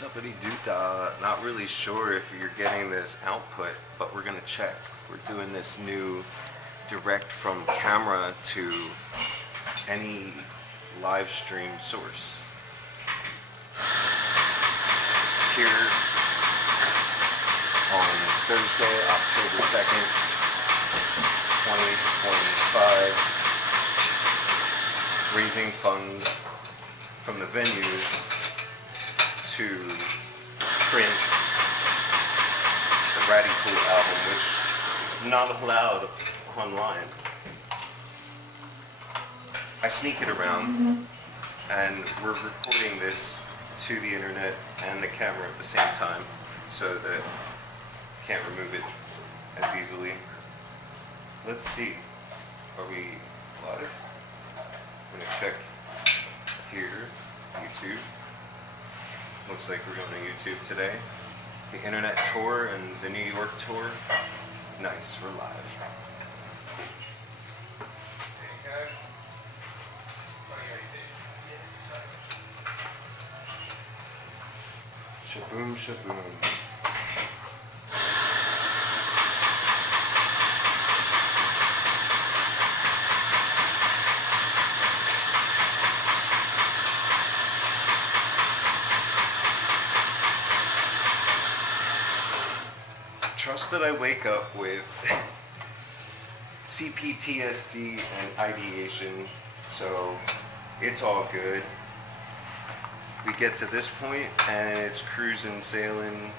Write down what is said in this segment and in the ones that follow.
Suppity-doo-dah. Not really sure if you're getting this output, but we're gonna check. We're doing this new direct from camera to any live stream source. Here on Thursday, October 2nd, 2025, raising funds from the venues to print the RadicooL album, which is not allowed online. I sneak it around, and we're recording this to the internet and the camera at the same time, so that I can't remove it as easily. Let's see, are we live? I'm gonna check here, YouTube. Looks like we're going to YouTube today. The internet tour and the New York tour. Nice, we're live. Shaboom, shaboom. Trust that I wake up with CPTSD and ideation, so it's all good. We get to this point and it's cruising, sailing,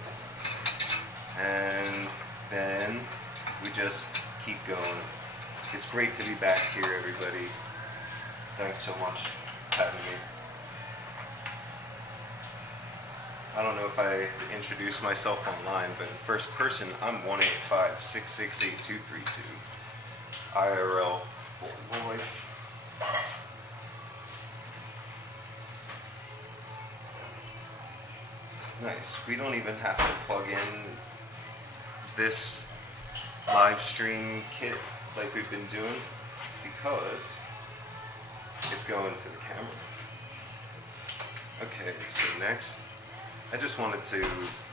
and then we just keep going. It's great to be back here, everybody. Thanks so much for having me. I don't know if I have to introduce myself online, but in first person, I'm 1-856-668-232. IRL for life. Nice. We don't even have to plug in this live stream kit like we've been doing, because it's going to the camera. Okay, so next, I just wanted to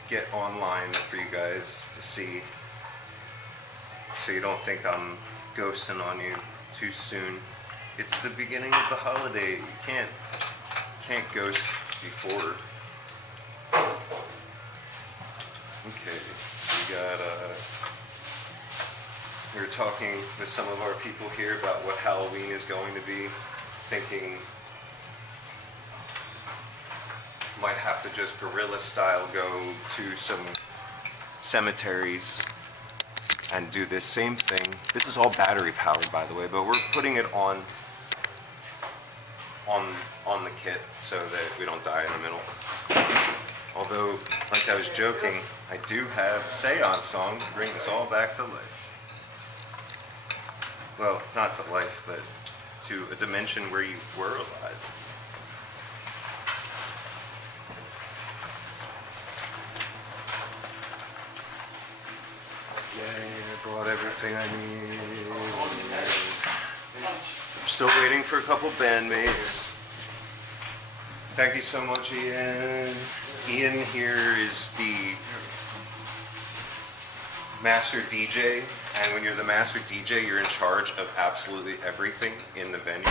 get online for you guys to see, so you don't think I'm ghosting on you too soon. It's the beginning of the holiday. You can't ghost before. Okay, we were talking with some of our people here about what Halloween is going to be, thinking might have to just guerrilla style go to some cemeteries and do this same thing. This is all battery powered, by the way, but we're putting it on the kit so that we don't die in the middle. Although, like I was joking, I do have a seance song to bring this all back to life. Well, not to life, but to a dimension where you were alive. Yay, I brought everything I need. I'm still waiting for a couple bandmates. Thank you so much, Ian. Ian here is the master DJ, and when you're the master DJ, you're in charge of absolutely everything in the venue.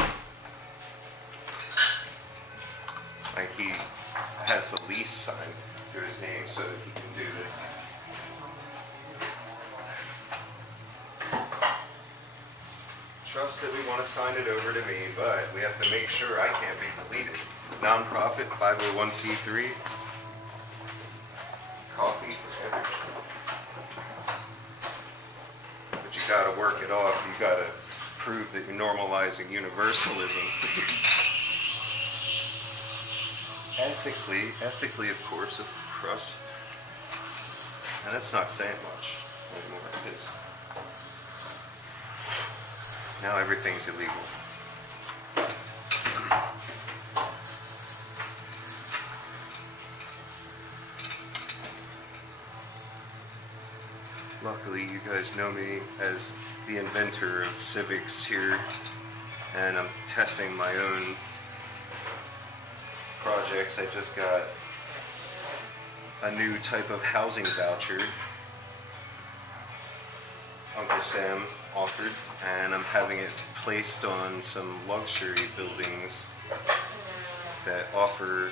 Like, he has the lease signed to his name so that he can do this. Trust that we want to sign it over to me, but we have to make sure I can't be deleted. Nonprofit, 501c3. Coffee for everybody. But you gotta work it off. You gotta prove that you're normalizing universalism. Ethically, of course, of crust. And that's not saying much anymore, because now everything's illegal. Luckily, you guys know me as the inventor of civics here, and I'm testing my own projects. I just got a new type of housing voucher Uncle Sam offered, and I'm having it placed on some luxury buildings that offer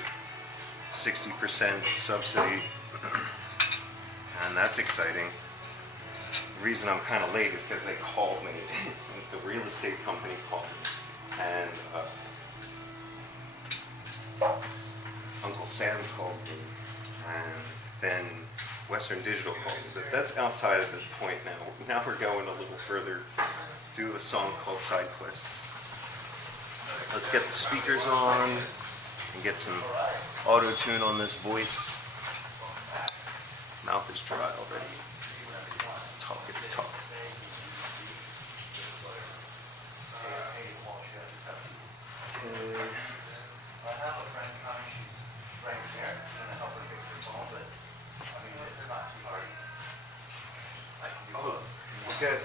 60% subsidy, and that's exciting. The reason I'm kind of late is because they called me. The real estate company called me, and Uncle Sam called me, and then Western Digital called me. But that's outside of the point now. Now we're going a little further. Do a song called Side Quests. Let's get the speakers on and get some auto-tune on this voice. Mouth is dry already. Talk it, talk. Okay. Oh, okay.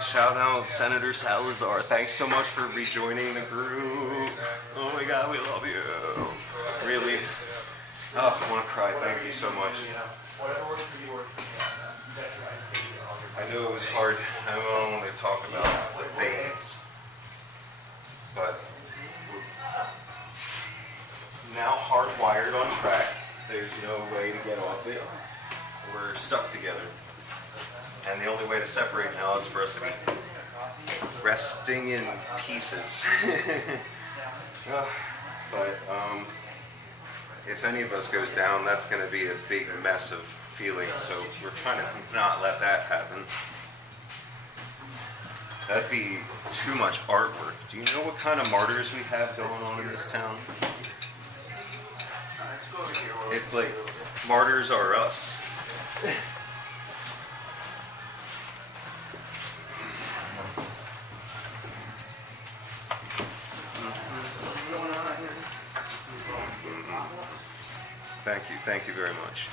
Shout out Senator Salazar. Thanks so much for rejoining the group. Oh my God, we love you. Really? Oh, I want to cry. Thank you so much. I know it was hard. I don't want to talk about things, but now hardwired on track. There's no way to get off it. We're stuck together. And the only way to separate now is for us to be resting in pieces. But if any of us goes down, that's going to be a big mess of feelings. So we're trying to not let that happen. That'd be too much artwork. Do you know what kind of martyrs we have going on in this town? It's like martyrs are us. Thank you very much.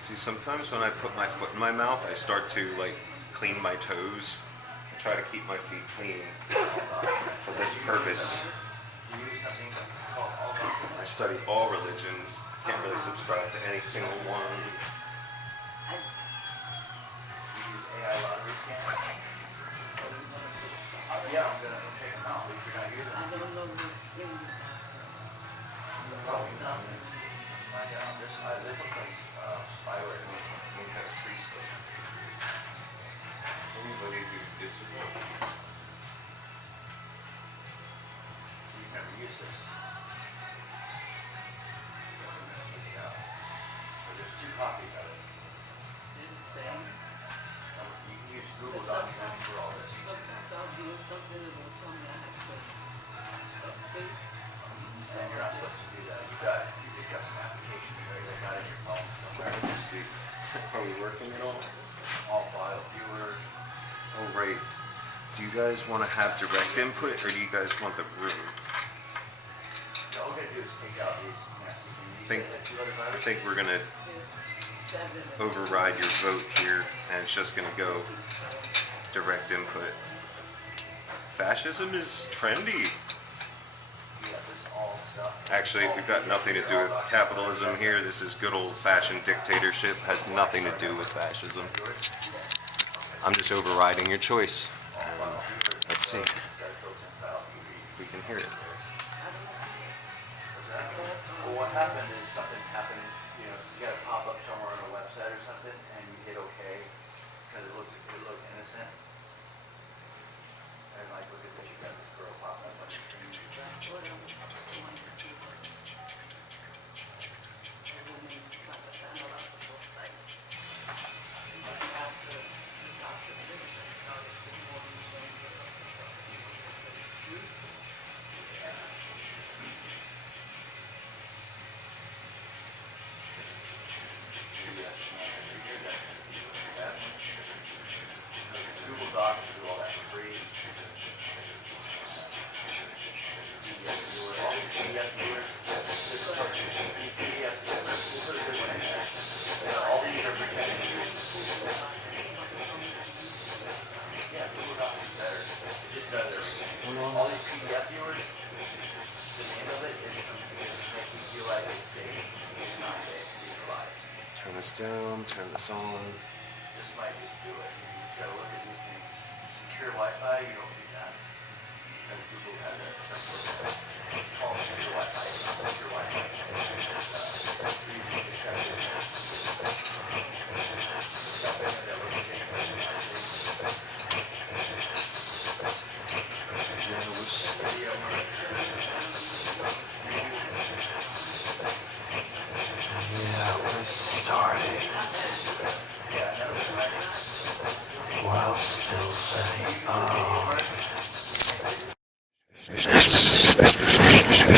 See, sometimes when I put my foot in my mouth, I start to like clean my toes. I try to keep my feet clean for this purpose. I study all religions. Can't really subscribe to any single one. Yeah, I'm gonna take them out if you're not using them. I don't know what's in them. Probably not. There's a place, spyware. We have free stuff. Anybody do this as well? You've never used this. But there's two copies of it. It's the same. You can use Google Documents for all this. Sometimes I'll do something that will tell me I have to update. And you're not supposed to do that. You just got some application there that got in your phone somewhere. Let's see. Are we working at all? All files. You were. Oh, right. Do you guys want to have direct input, or do you guys want the room? All we're gonna do is take out these. I think we're gonna override your vote here, and it's just gonna go direct input. Fascism is trendy. Actually, we've got nothing to do with capitalism here. This is good old-fashioned dictatorship. Has nothing to do with fascism. I'm just overriding your choice. Let's see if we can hear it. Well, what happened is something happened, you know, you got a pop-up somewhere on a website or something, and you hit OK, because it looked innocent. And like, look at this, you got this girl popping up on your screen. down, turn this on. This might just do it. You gotta look at these things. Secure Wi-Fi, you don't need that. Because Google has it. Oh, secure Wi-Fi. Secure Wi-Fi. While still saying,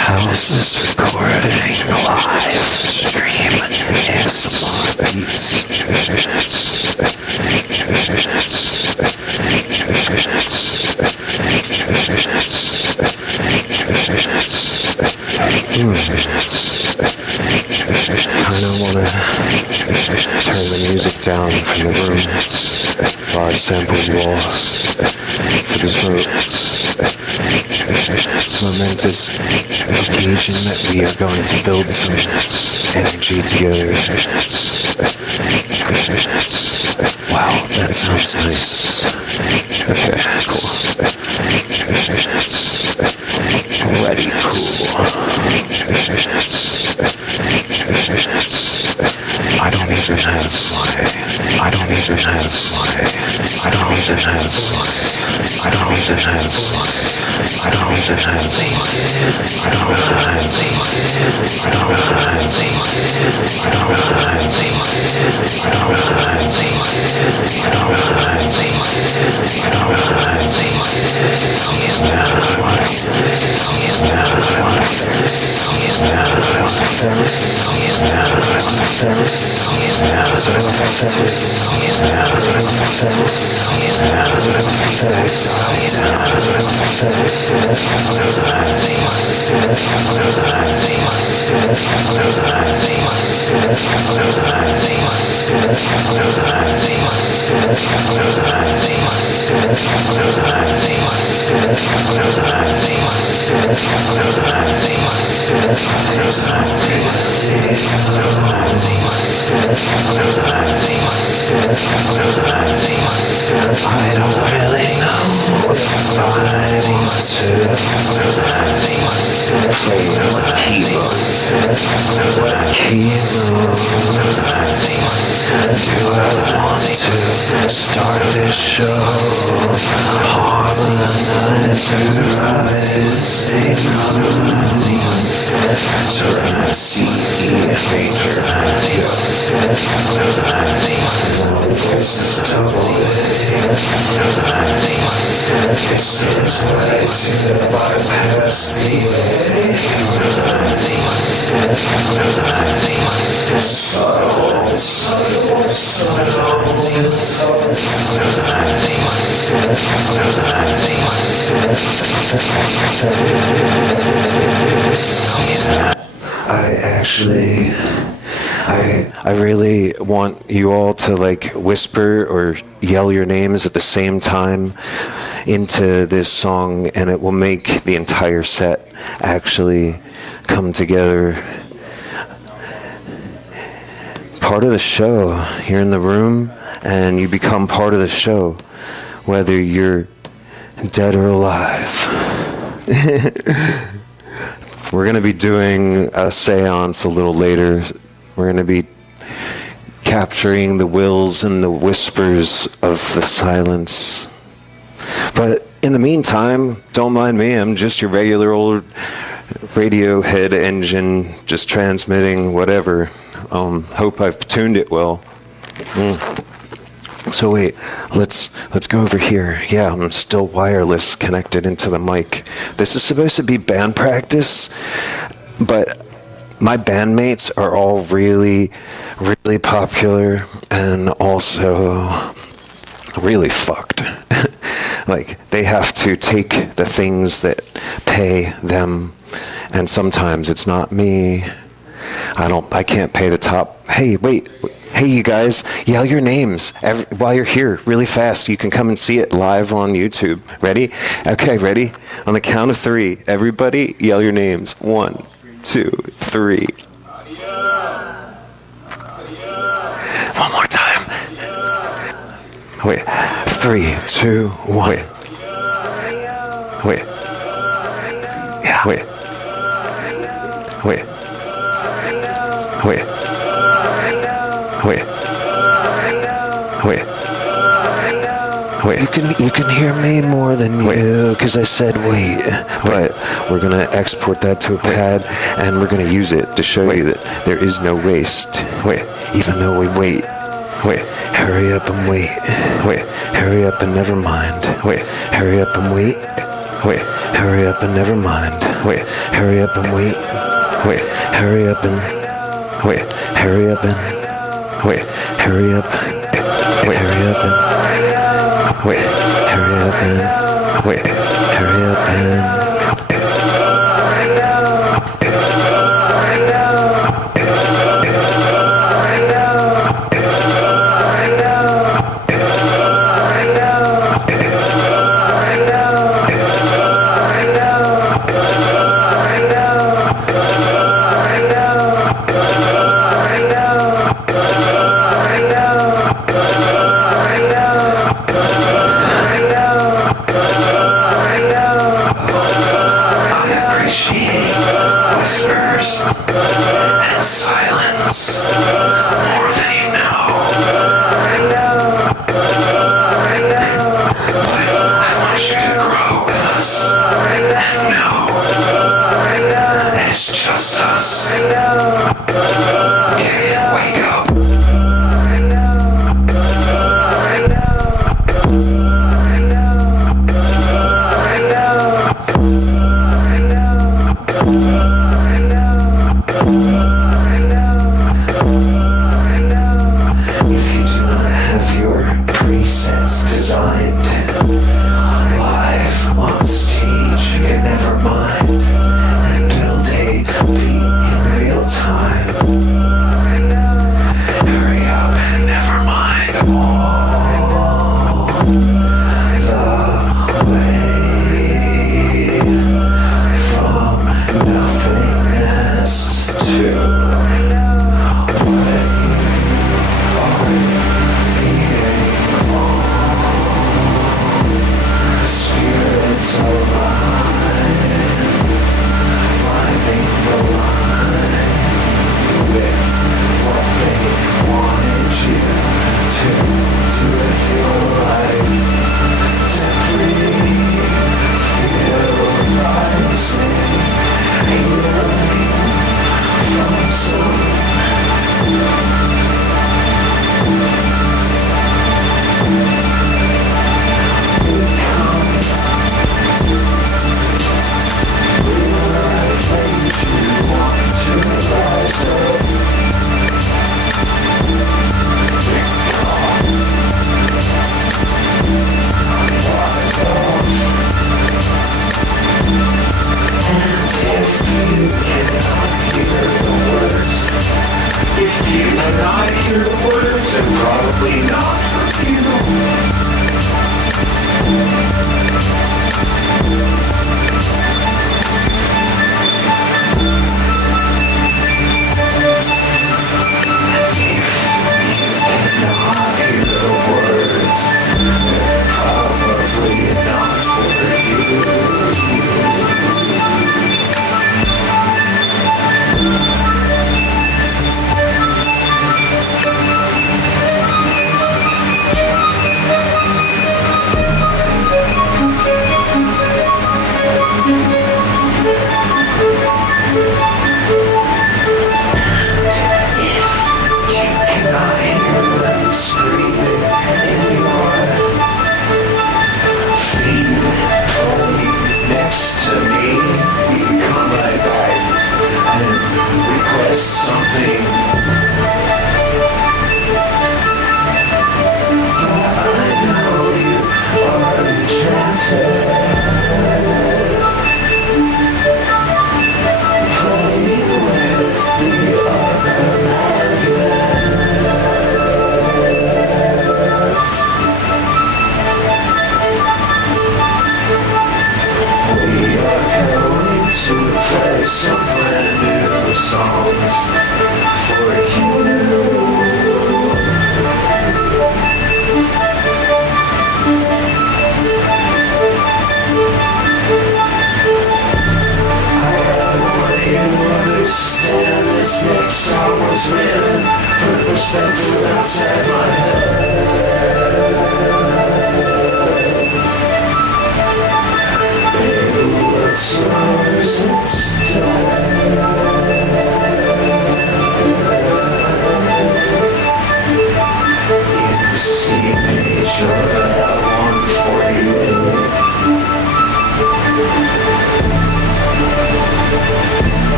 how is this recording live stream ASMR beats? Kinda wanna turn the music down from the room while I sample you all for this momentous occasion that we are going to build some energy together. Wow, that sounds nice. Okay, cool. RadicooL. I don't even have why. I don't even have why. I don't even have why. I don't even have why. I don't even have why. I don't even have why. I don't even have why. I don't even have why. I don't even have why. I don't even have why. I don't even have why. I don't really know if I want to play what keyboard, what keyboard. Do I want to start this show? Harmonize, rise, turn C, major, voices double this is what I do to bypass the I really want you all to like whisper or yell your names at the same time into this song, and it will make the entire set actually come together. Part of the show. You're in the room and you become part of the show, whether you're dead or alive. We're going to be doing a seance a little later. We're going to be capturing the wills and the whispers of the silence. But in the meantime, don't mind me. I'm just your regular old radio head engine, just transmitting whatever. Hope I've tuned it well. So wait, let's go over here. Yeah, I'm still wireless connected into the mic. This is supposed to be band practice, but my bandmates are all really, really popular and also really fucked. Like, they have to take the things that pay them, and sometimes it's not me. I can't pay the top. Hey, wait. Hey, you guys, yell your names while you're here really fast. You can come and see it live on YouTube. Ready? Okay, ready? On the count of 3, everybody yell your names. 1, 2, 3. Wait. 3, 2, 1. Wait. Wait. Yeah. Wait. Wait. Wait. Wait. Wait. Wait. You can hear me more than you because I said wait. But we're gonna export that to a pad and we're gonna use it to show you that there is no waste. Wait. Even though we wait. Wait. Hurry up and wait. Wait. Hurry up and never mind. Wait. Hurry up and wait. Wait. Hurry up and never mind. Wait. Hurry up and wait. Wait. Hurry up and wait. Hurry up and wait. Hurry up. Wait. Hurry up and wait. Hurry up and wait. Hurry up and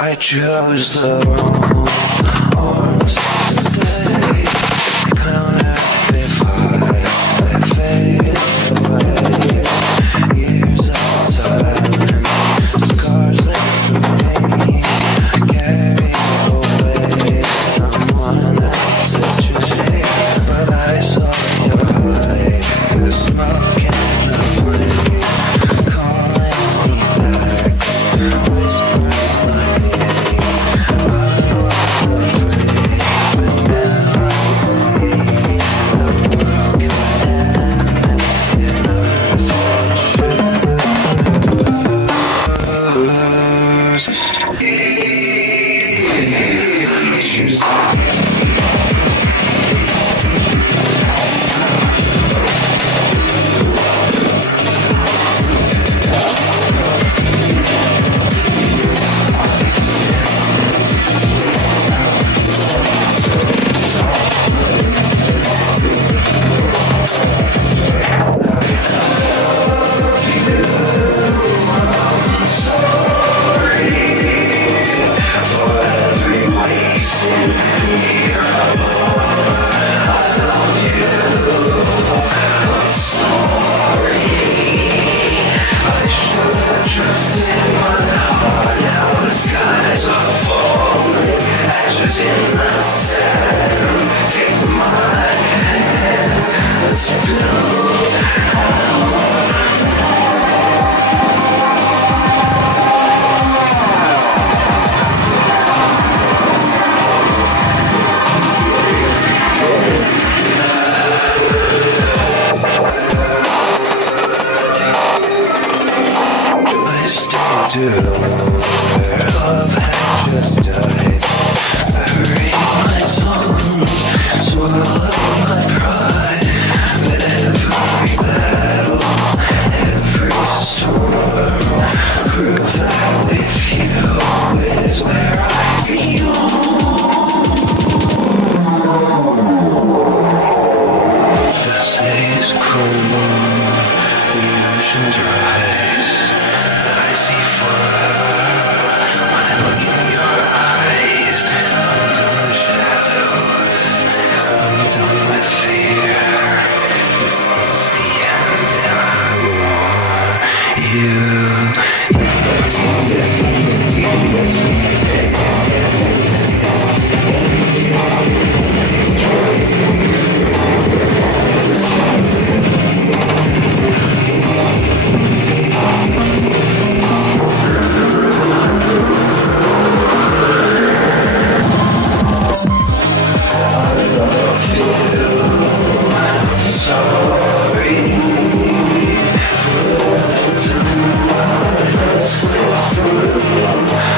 I chose the wrong arms to stay. Counterfeit fire, fade away. Years of silence, scars that remain. Carry away someone else's shame. But I saw your light, the smoke and the flame, calling me back, whispering my name.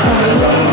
I love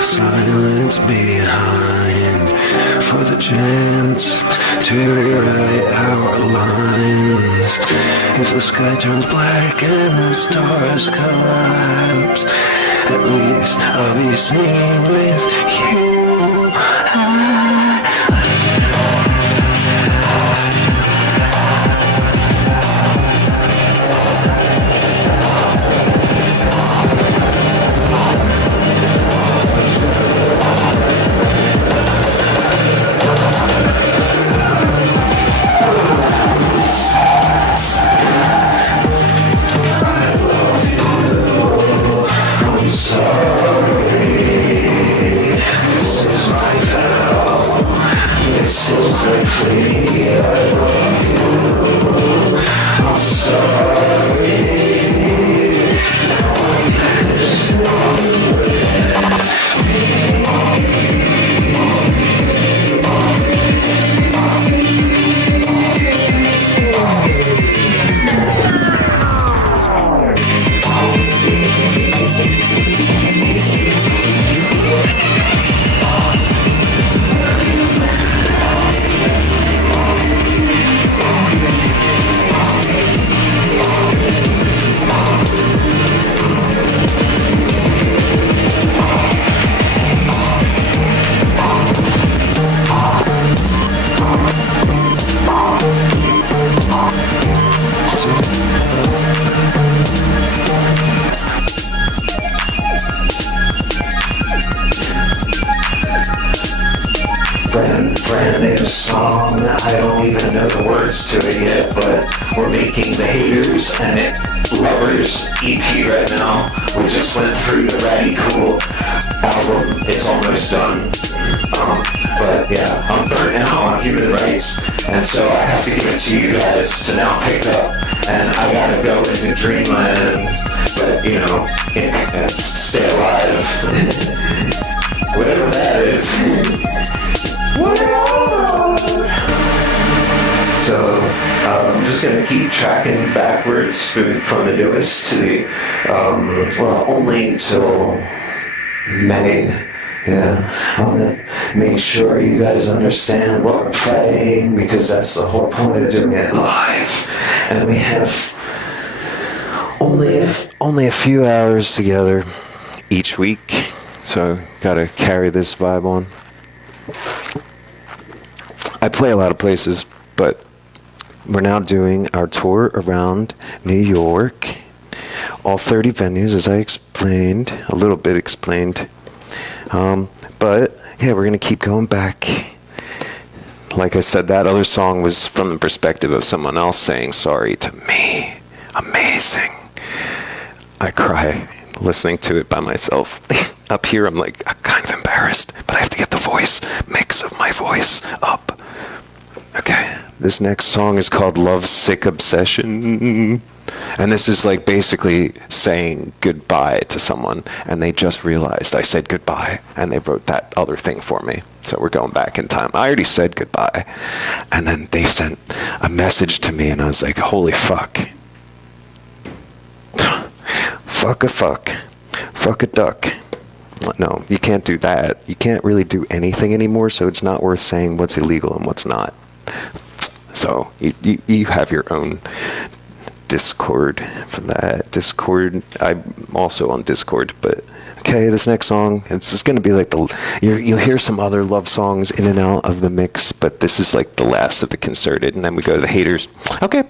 Silence behind for the chance to rewrite our lines. If the sky turns black and the stars collapse, at least I'll be singing with you. Brand new song, I don't even know the words to it yet, but we're making the Haters and Lovers EP right now. We just went through the RadicooL album, it's almost done. But yeah, I'm burnt out on human rights, and so I have to give it to you guys to now pick up, and I gotta go into dreamland, but you know, and stay alive. Whatever that is. So I'm just going to keep tracking backwards from the newest to the, well, only till May. Yeah, I want to make sure you guys understand what we're playing, because that's the whole point of doing it live. And we have only a few hours together each week, so gotta carry this vibe on. I play a lot of places, but we're now doing our tour around New York. All 30 venues, as I explained, a little bit explained. But yeah, we're going to keep going back. Like I said, that other song was from the perspective of someone else saying sorry to me. Amazing. I cry listening to it by myself. Up here, I'm like, I'm kind of embarrassed, but I have to get the voice mix of my voice up. Okay, this next song is called Love Sick Obsession. And this is like basically saying goodbye to someone, and they just realized I said goodbye, and they wrote that other thing for me. So we're going back in time. I already said goodbye, and then they sent a message to me, and I was like, holy fuck. Fuck a fuck. Fuck a duck. No, you can't do that. You can't really do anything anymore, so it's not worth saying what's illegal and what's not. So you have your own Discord for that. Discord, I'm also on Discord, but okay, this next song, it's just going to be like you'll hear some other love songs in and out of the mix, but this is like the last of the concerted, and then we go to the Haters. Okay.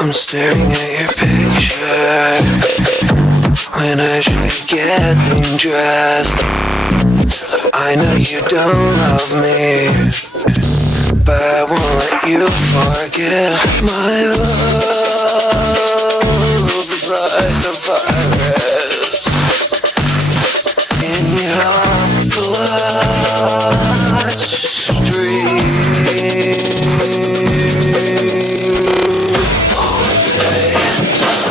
I'm staring at your picture when I should be getting dressed. I know you don't love me, but I won't let you forget my love beside the virus in your bloodstream. All day,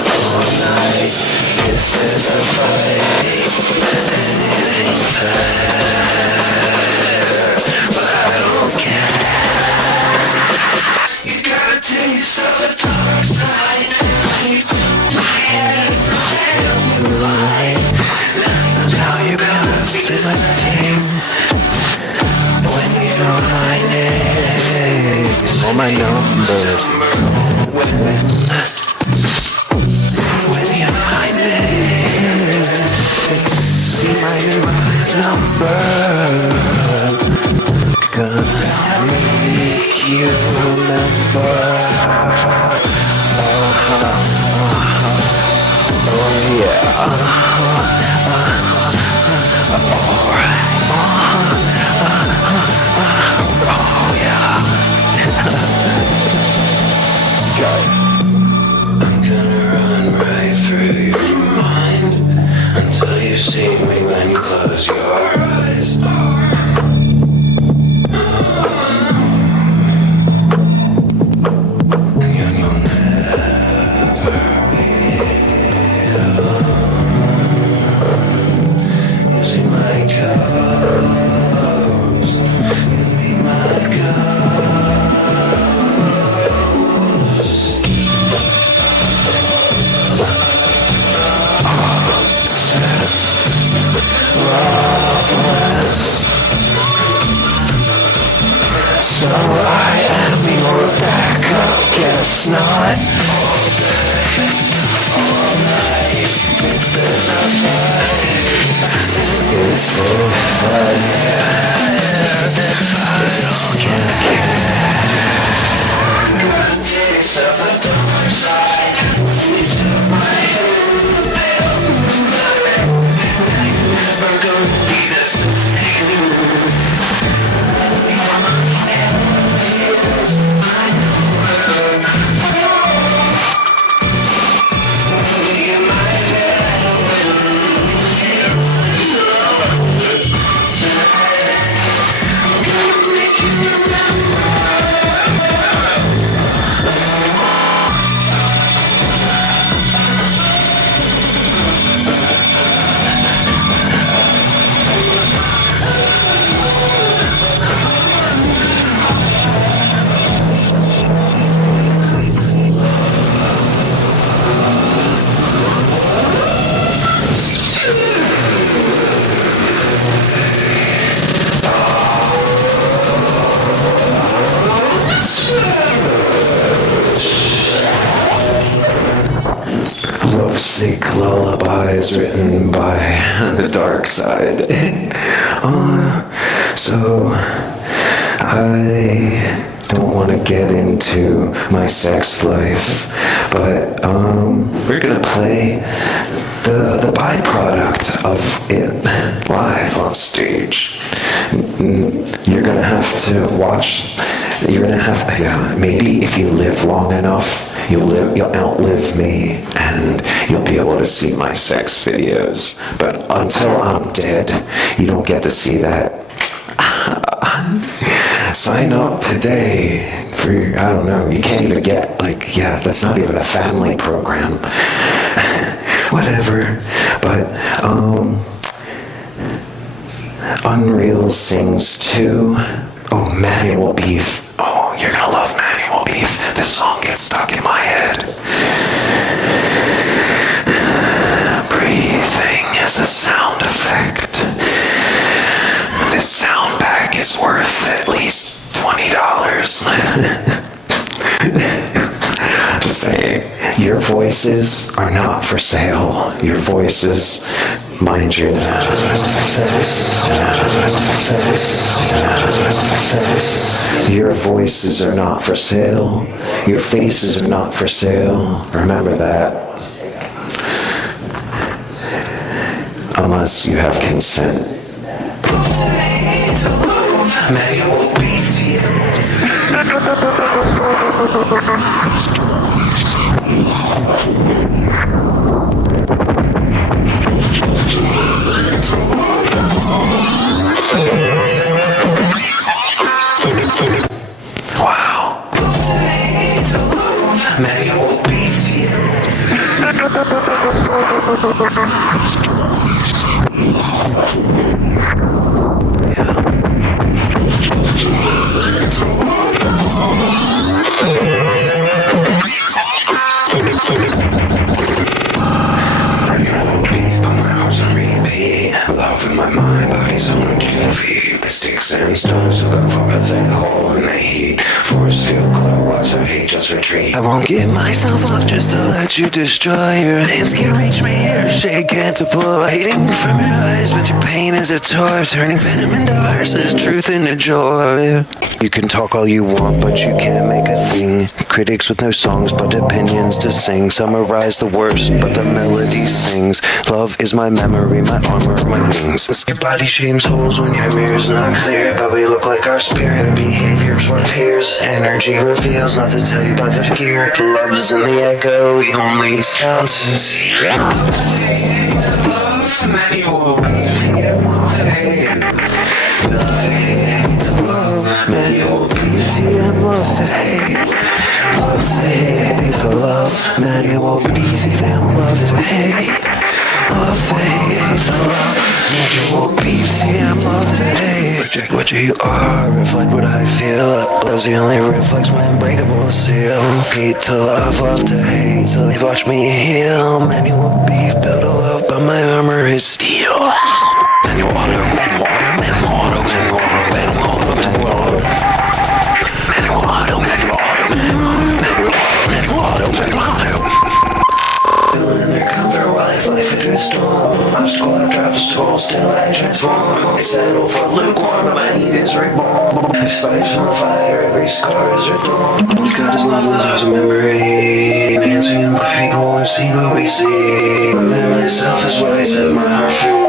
all night, this is a fight, and it ain't fair, but I don't care. You got a taste of the dark side. You took my hand from the line. Now you're gonna see my team. When you know my name, all my numbers. When you know my name, see my number. Gonna make you remember. Oh yeah. Alright. Oh yeah. I'm gonna run right through your mind until you see me when you close your eyes. You'll never be alone. You see my ghost. You'll be my ghost. Obsessed, loveless. So I am your backup, guess not. All day, all night, this is a fight. It's so fun. I don't care. A taste of the dark side. You took my hand. Never gonna be the same. Lovesick lullabies written by the dark side. So I don't want to get into my sex life, but we're gonna play the byproduct of it live on stage. You're gonna have to watch. You're gonna have, yeah, maybe if you live long enough, you'll outlive me, and you'll be able to see my sex videos. But until I'm dead, you don't get to see that. Sign up today for, I don't know, you can't even get, like, yeah, that's not even a family program. Whatever. But, Unreal Sings 2. Oh, Manual Beef. Oh, you're gonna love Manual Beef. This song gets stuck in my head. Breathing is a sound effect. This sound pack is worth at least $20. Just saying, your voices are not for sale. Your voices, mind you. Your voices are not for sale. Your faces are not for sale. Remember that. Unless you have consent. Manual beef to you. Wow. Manual beef love in my mind, body's on a TV. Sticks and stones, look for a thing hole in the heat. Force field glow, watch her hate just retreat. I won't give myself up just to let you destroy. Your hands can't reach me, your shade can't deploy. Hating from your eyes, but your pain is a toy. Turning venom into verses, truth into joy. You can talk all you want, but you can't make a thing. Critics with no songs, but opinions to sing. Summarize the worst, but the melody sings. Love is my memory, my armor, my wings. Your body shames holes when your mirror's not clear, but we look like our spirit. Behaviors were peers. Energy reveals, not to tell you about the gear. Love's in the echo, the only sound sincere. Love, manual, love, manual, BTM, love to hate. Love to hate, to love, manual, BTM, love to hate. Love to hate, to love, manual, BTM, love to hate. Project what you are, reflect what I feel. Love's the only reflex, my unbreakable seal. Hate to love to hate, so they watch me heal. Manual beef, build a love, but my armor is steel. Manual auto, manual auto, manual auto, manual auto, manual auto, manual auto. Manual auto, manual auto, manual auto, manual auto. Feeling in their comfort while I fly through the storm. Obstacle after obstacle, still I transform. I settle for lukewarm, but my heat is reborn. If spikes from the fire, every scar is reborn. God is love was always a memory. Dancing with people and see what we see. Loving myself is what I set my heart free.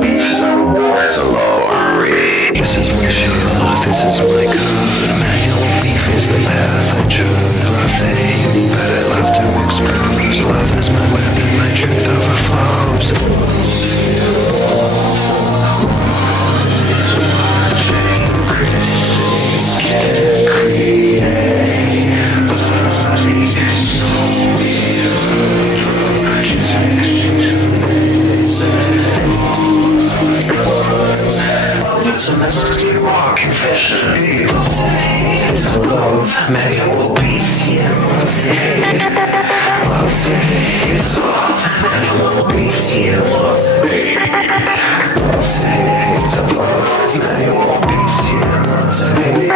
Beef is not a war, it's a lottery. This is my shield, this is my code. Manual beef is the path I chose. Love to hate, but I love to expose. Love is my weapon, my truth overflows. It's a memory, raw confession. Love to hate, to love, manual beef, TM, love to hate. Love to hate, to love, manual beef, TM, love to hate. Love to hate, to love, manual beef, TM, love to hate.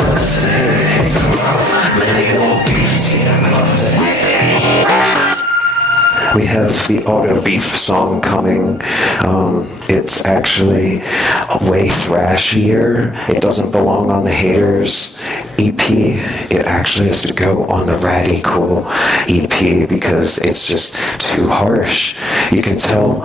Love to hate, to love, manual beef, TM, love to hate. We have the Auto Beef song coming. It's actually way thrashier. It doesn't belong on the Haters EP. It actually has to go on the RadicooL EP because it's just too harsh. You can tell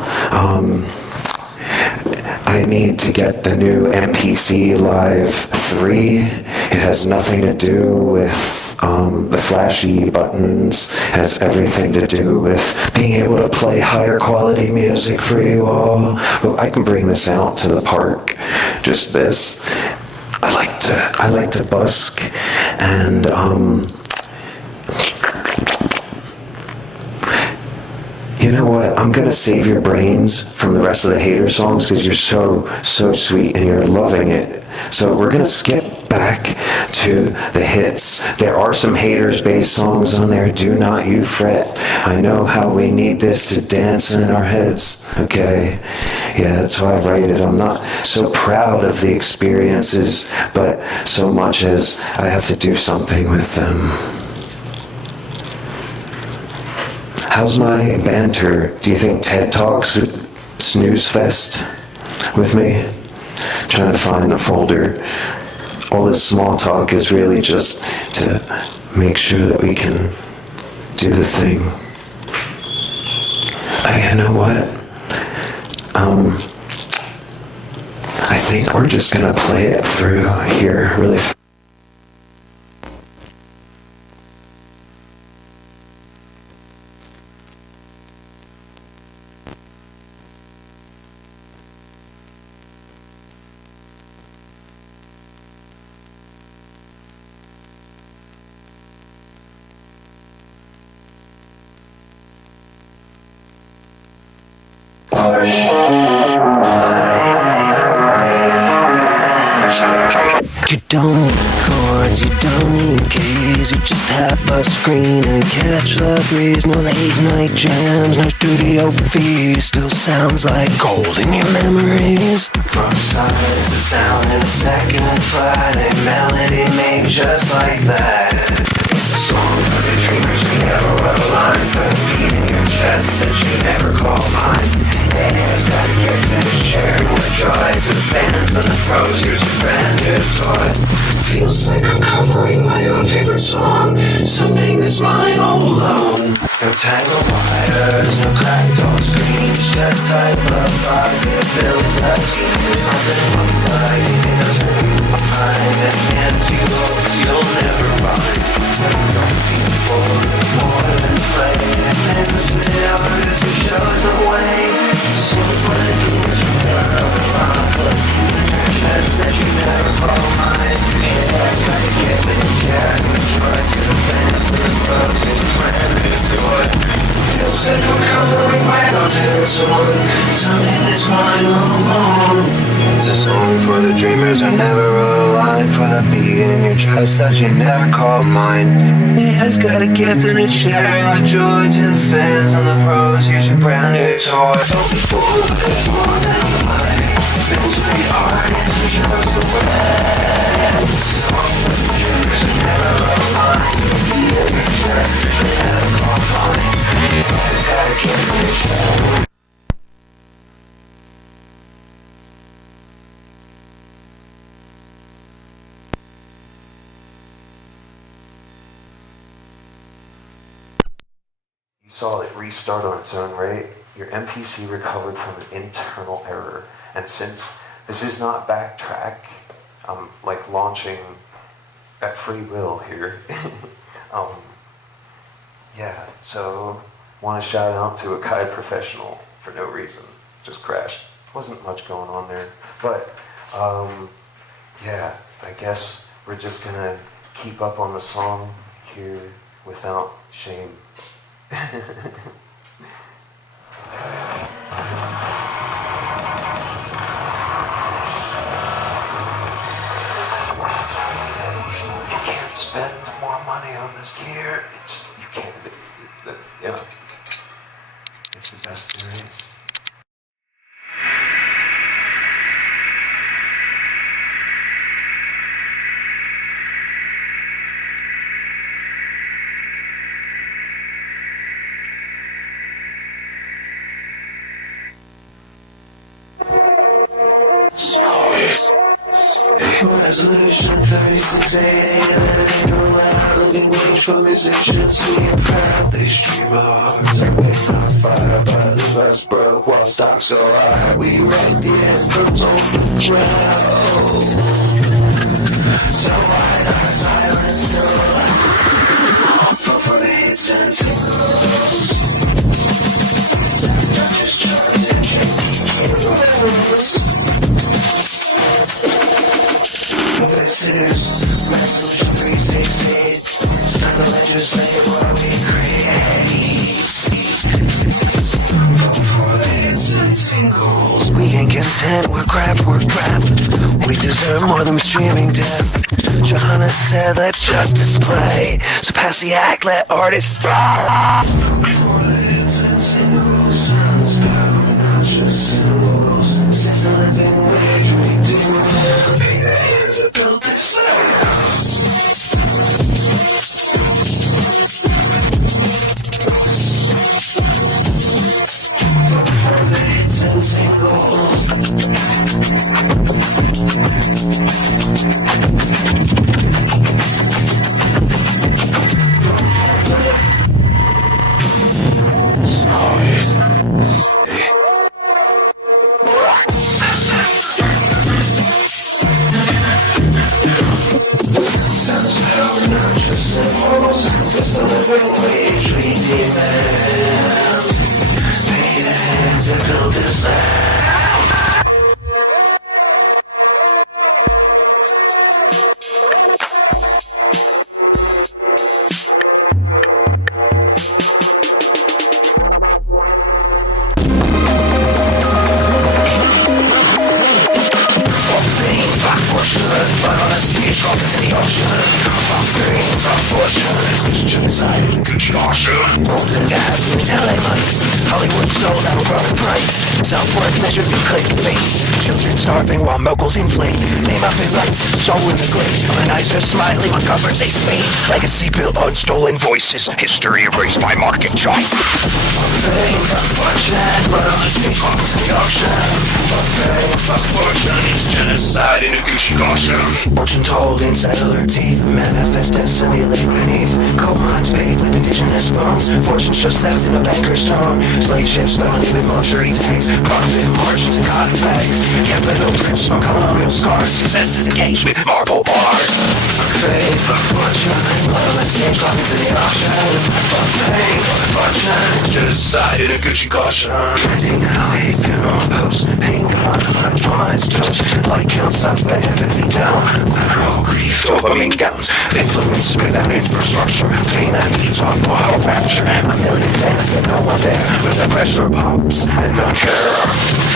I need to get the new MPC Live 3. It has nothing to do with the flashy buttons. It has everything to do with being able to play higher quality music for you all. But I can bring this out to the park. Just this. I like to busk and you know what? I'm gonna save your brains from the rest of the Hater songs because you're so sweet and you're loving it. So we're gonna skip back to the hits. There are some Haters-based songs on there. Do not you fret. I know how we need this to dance in our heads. Okay, yeah, that's why I write it. I'm not so proud of the experiences, but so much as I have to do something with them. How's my banter? Do you think TED Talks would snooze fest with me? Trying to find a folder. All this small talk is really just to make sure that we can do the thing. You know what? I think we're just gonna play it through here really fast. You don't need chords, you don't need keys. You just tap a screen and catch the breeze. No late night jams, no studio fees. Still sounds like gold in your memories. From silence to sound in a second flight. A melody made just like that. It's a song for the dreamers who never wrote a line. For the beat in your chest that you never call mine. It's gotta get to the sharing with joy. To the fans and the pros, here's a brand new toy. Feels like I'm covering my own favorite song. Something that's mine all alone. No tangled wires, no cracked old screens. Just type of body, it builds a scheme. It's something looks like it doesn't behind. And hands you hopes you'll never find. Don't be bored, more than play. And then spit out as we shows the way. So for the dreams you never run. For the beat in your chest that you never call mine. Yeah, it's gotta get with the jack. Try to the fans and the pros. Here's a brand new toy. Feels like I'm covering my own favorite song. Something that's mine all alone. It's a song for the dreamers who never wrote a line. For the beat in your chest that you never called mine. Yeah, it's got a gift and it's sharing the joy to the fans and the pros. Here's your brand new toy. Don't be fooled, it's more than life. Built to the art and it shows the way. It's a song for the dreamers who never wrote a line. For the beat in your chest that you never called mine. It's got a gift and it's sharing. Saw it restart on its own, right? Your MPC recovered from an internal error. And since this is not backtrack, I'm like launching at free will here. Yeah, so want to shout out to a Kai professional for no reason. Just crashed. Wasn't much going on there. But yeah, I guess we're just gonna keep up on the song here without shame. You can't spend more money on this gear. You can't. Yeah, it's the best there is. Resolution 3688, allowed living wage for musicians who are proud. They stream our hearts and pay not fire by the verse broke while stocks are high. We write the anthems off the ground. So why is our silence still for the hits and tingles? Not just charts and chasing. This is Resolution 368. It's time to legislate what we create. Vote for the hits and singles. We ain't content, we're trapped. We deserve more than streaming death. Johanna said, let justice play. So pass the act, let artists fly. Vote for the hits and singles. Sounds power, not just singles. Since the living wage we do. Pay the hands that built this land. Vote for the hits and singles. auction. Fuck fame, fuck fortune. It's genocide and Gucci auction. Molten abs in LA lights. Hollywood sold out growing price. Self-worth measured through clickbait. Children starving while moguls inflate. Name up in lights, soul in the glade. Colonizers smiling on covers they spade. Legacy built on stolen voices. History erased by market choice. Fuck fame, fuck fortune. But on the street walks in the auction. Fuck fame, fuck fortune. It's genocide in a Gucci caution. Fortune told inside of their teeth. Manifest and simulate beneath. Coal mines paid with indigenous bones. Fortune's just left in a banker's tone. Slave ships bound with luxury tags. Profit margins and cotton bags. Capital trips on colonial scars. Success is engaged with marble bars. Fuck fame, fuck fortune. Loyalist names coming to the auction. Fuck fame, fuck fortune. Genocide in a Gucci caution. Trending how hate funeral posts. Pain quantified, traumatized toast. Light counts up and empathy down. Federal grief, dopamine gowns. Influence without infrastructure. Pain that leads off wild rapture. A million fans but no one there. Where the pressure pops and no care.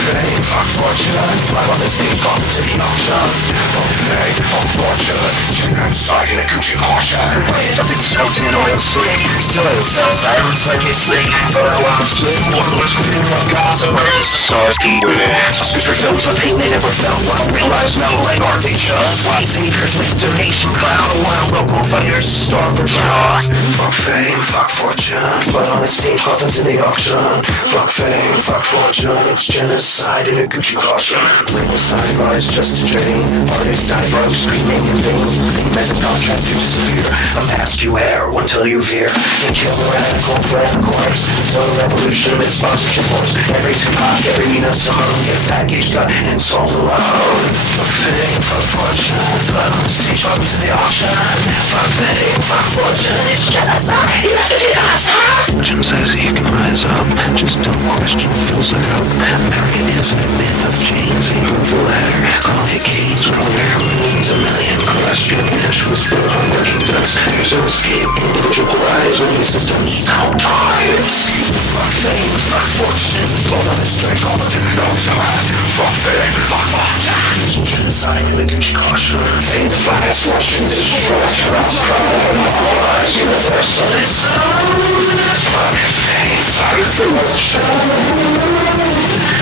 Fame, fuck fortune. Live on the scene, come to the auction. Fuck fame, fuck fortune. Genocide in a Gucci caution. Brand up in soaked in oil slick. Soil cells, silence like it's slick. Photo out slick. Warlords screaming like Gaza burns. The stars keep winning. Oscars for films of pain they never felt. While real lives melt like art they chose. White saviors with donation cloud. While local fighters starve for drought. Fuck fame, fuck fortune. Blood on the stage, coffins in the auction. Fuck fame, fuck fortune. It's genocide in a Gucci caution. Label sidebars just to drain. Artists die broke, screaming in vain. Fame as a contract to disappear. A mask you wear until you veer. And kill the radical brand corpse. Until the revolution with sponsorship wars. Every Tupac, every Nina Simone gets packaged, cut, and sold alone. Fuck fame, fuck fortune. Blood on the stage, coffins in the auction. Fuck fame, fuck fortune. It's genocide in a Gucci caution. Jim says he can rise up. Just don't question, feels like hope. American is a myth of chains. He moved the ladder. Call it Cade's wonder. Who needs a million questions? Who's built on working dust? There's no escape. Individual rise when the system needs our times. Fuck fame, fuck fortune. Blood on the strike, all of it knows how. Fuck fame, fuck fortune. Genocide in a Gucci caution. Fame defies fortune, destroys universalism. Fuck fame, fuck fortune.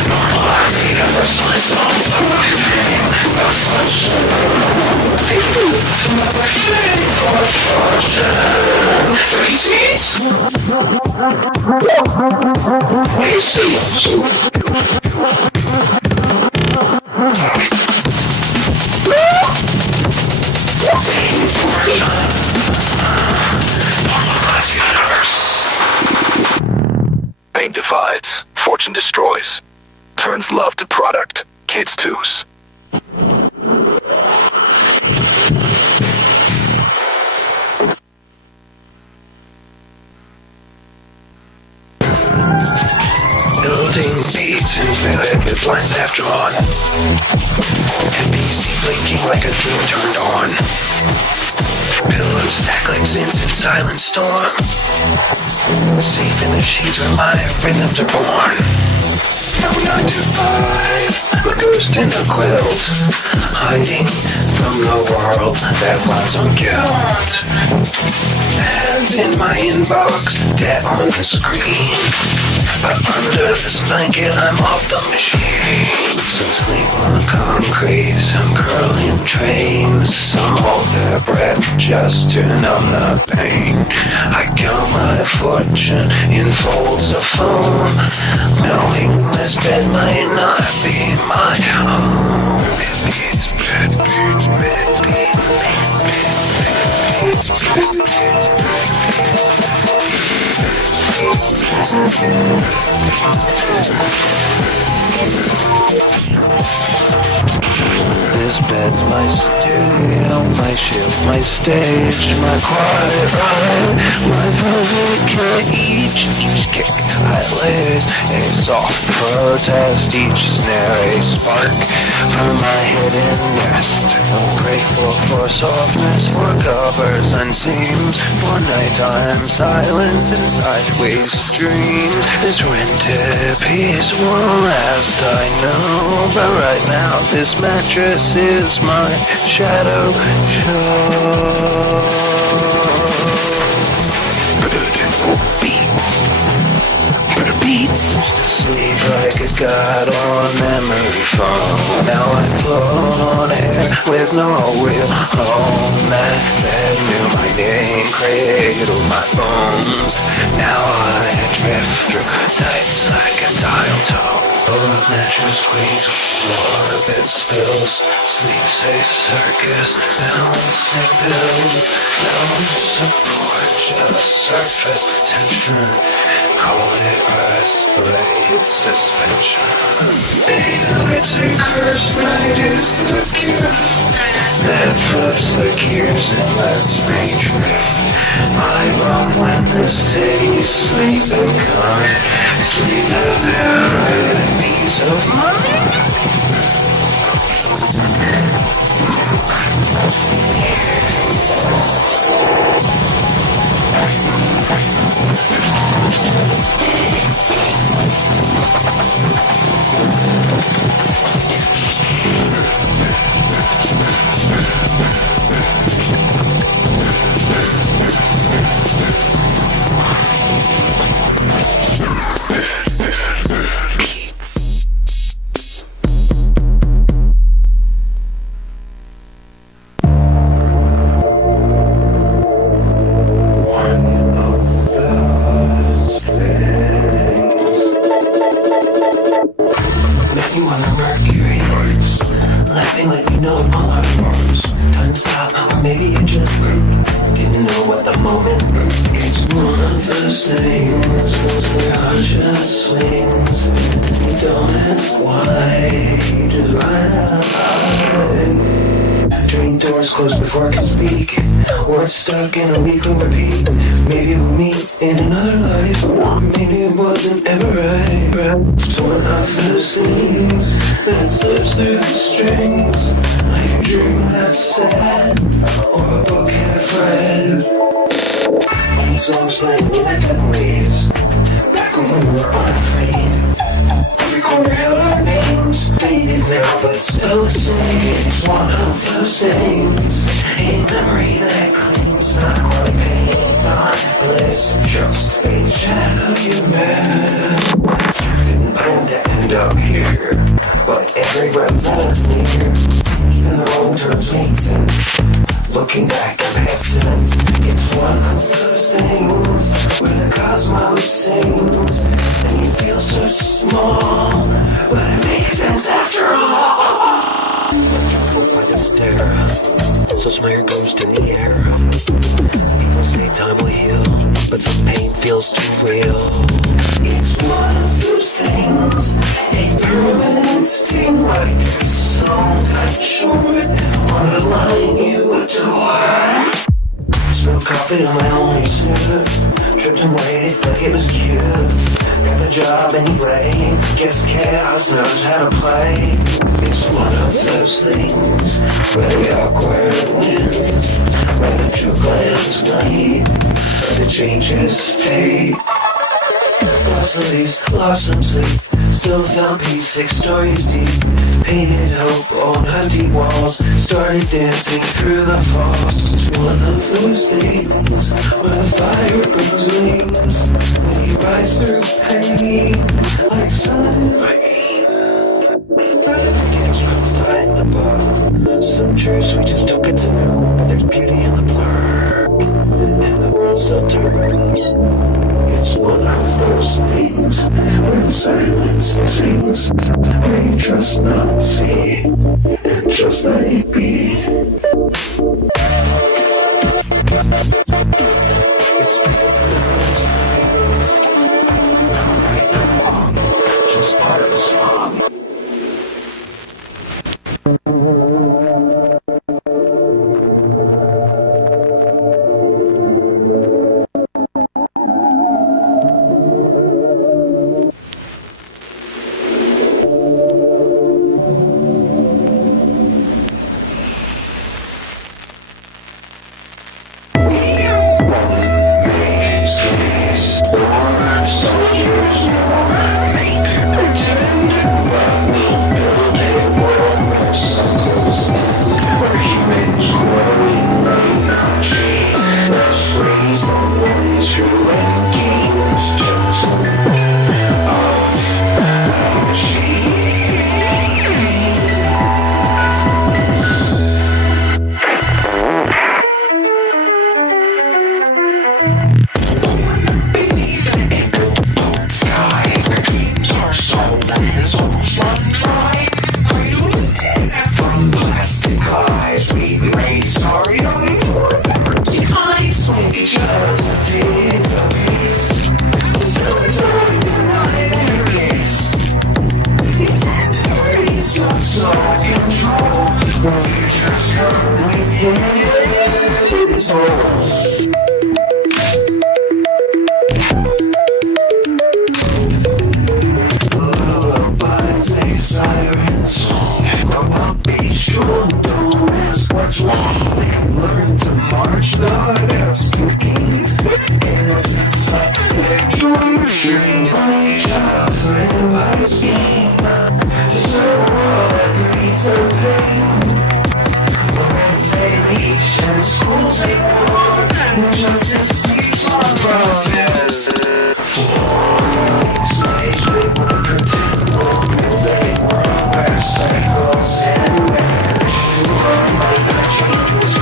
Normalize universalism. Fuck fame, fuck fortune. Fuck fame, fuck fortune. Three C's. Three C's. Fame divides, fortune destroys. Turns love to product, kids twos. Building beats and filling with lines half drawn. NPC blinking like a dream turned on. Pillows stack like sins in silent storm. Safe in the sheets where my rhythms are born. No 9 to 5, a ghost in a quilt. Hiding from the world that lies on guilt. Hands in my inbox, dead on the screen. But under this blanket, I'm off the machine. Some sleep on concrete, some curling trains. Some hold their breath just to numb the pain. I count my fortune in folds of foam. Knowing this bed might not be my home. Beats, beats, beats, beats, beats, beats, beats, beats, This bed's my studio, my shield, my stage, my quiet rhyme, my velvet cage. Each kick I lays a soft protest, each snare a spark from my hidden nest. Grateful for softness, for covers and seams, for nighttime silence and sideways dreams. This winter peace will last, I know, but right now this mattress is my shadow show. Beats. Used to sleep like a god on memory foam. Now I float on air with no real home. That bed knew my name, cradled my bones. Now I drift through nights like a dial tone. Both mattress squeaks, water bed spills. Sleep safe circus, balancing pills. No support, just surface tension. Call it rest, but it's suspension. They know it's a curse, night is the cure. That flips the gears and lets me drift. I run when the city's sleeping kind. Sleep in there and peace of mind. Stuck in a weekly repeat. Maybe we'll meet in another life. Maybe it wasn't ever right. So one of those things that slips through the strings, like a dream half sad or a book half read. These songs playing living waves, back when we were unafraid. Every corner held our names, faded now but still the same. It's one of those things, a memory that clings, not quite pain, not bliss, just a shadow you met. Didn't plan to end up here, but every road led us near. Even the wrong turns made sense. Looking back, I'm hesitant. It's one of those things where the cosmos sings, and you feel so small, but it makes sense after all. By the stare, so smell your ghost in the air. People say time will heal, but some pain feels too real. It's one of those things, a permanent sting, like a song cut short on a line you adore. Smoked coffee on my only snoot, tripped and waited like it was cute. Got the job anyway, guess chaos knows how to play. It's one of those things where the awkward wins, where the joke lands late, but it changes fate. Lost some peace, lost some sleep, still found peace 6 stories deep. Painted hope on empty walls, started dancing through the falls. It's one of those things where the fire brings wings, when you rise through pain like sun rain. But everything's crossed in the bar. Some truths we just don't get to know, but there's beauty in the blur, and the world still turns. It's one of those things where the silence sings, where you just not see and just let it be. It's those things, not right, not wrong, just part of the song. Make pretend, but we'll build a world where circles Lullabies, a siren song. Grow up, be strong, don't ask what's wrong. Learn to march, not ask for keys. Innocence of joy, sharing my childhood by game. Just a world that breeds our pain. Lamentation, schools at war. Injustice sleeps on prophets. For weeks, they were pretend long. They were our cycles and winners. My dreams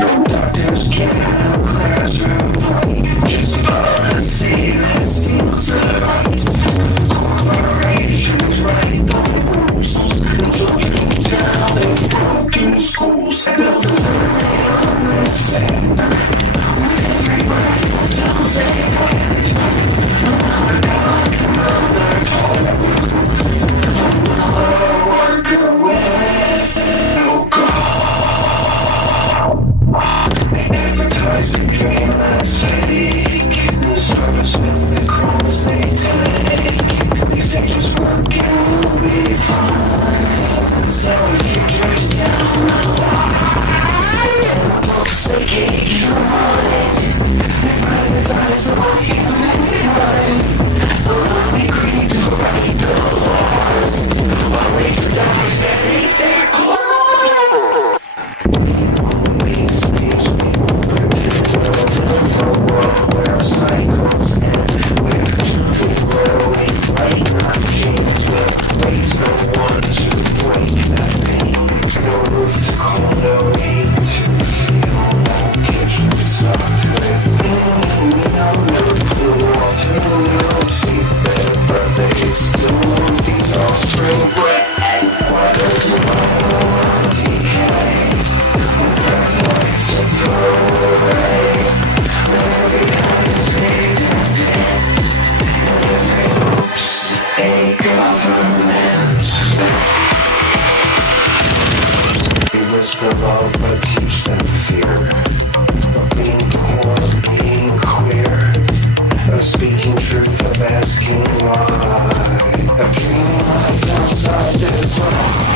no doctors get out of classroom. Just policy that steals the light. Corporations write the rules. Children down in broken schools. Build a family on the sand. With every breath fulfills a hand. Another God, another toll. Another worker with no goal. They advertise a dream that's fake. The service with the crumbs they take. They say just work and we'll be fine. That's our future's down the line. In the books they cage your mind. They privatize all humankind. The lonely creed to write the laws. While nature dies beneath their claws. Always leaves me wondering a world where cycles end, where children growing like not machines will raise no one to break that pain. No roof to call, no heat to feel, no kitchen stocked with pain. No roof to water, no seabed, but they still won't be offspring bread. Waters alone decay, with their life to throw away. Every eye is made and dead, and every hope's a government. They whisper love but teach them fear of being poor, of being queer, of speaking truth, of asking why, of dreaming life outside this life.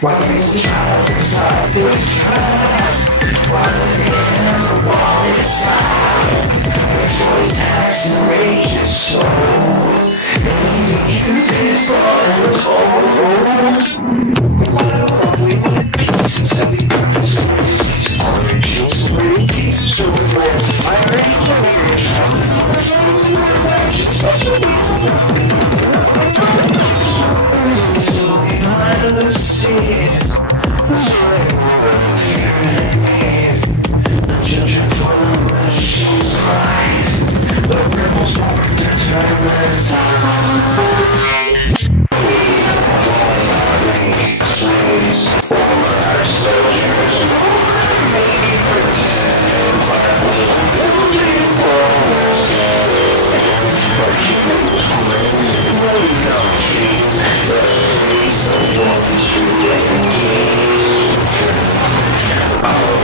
Why raise a child inside this trap? Why live in a wall inside? Where joy's tax and rage is sold, and leaving youth is untold. We wanted love, we wanted peace, instead we purpose diseases, origins, and pieces, so we land fire and courage. Legends, but so we slowly plant a seed, children for the machine's pride. The rebels born to turn the tide. We are slaves for our soldiers, making pretend while building walls. But keeping no chains, the face of ones who engage. Oh,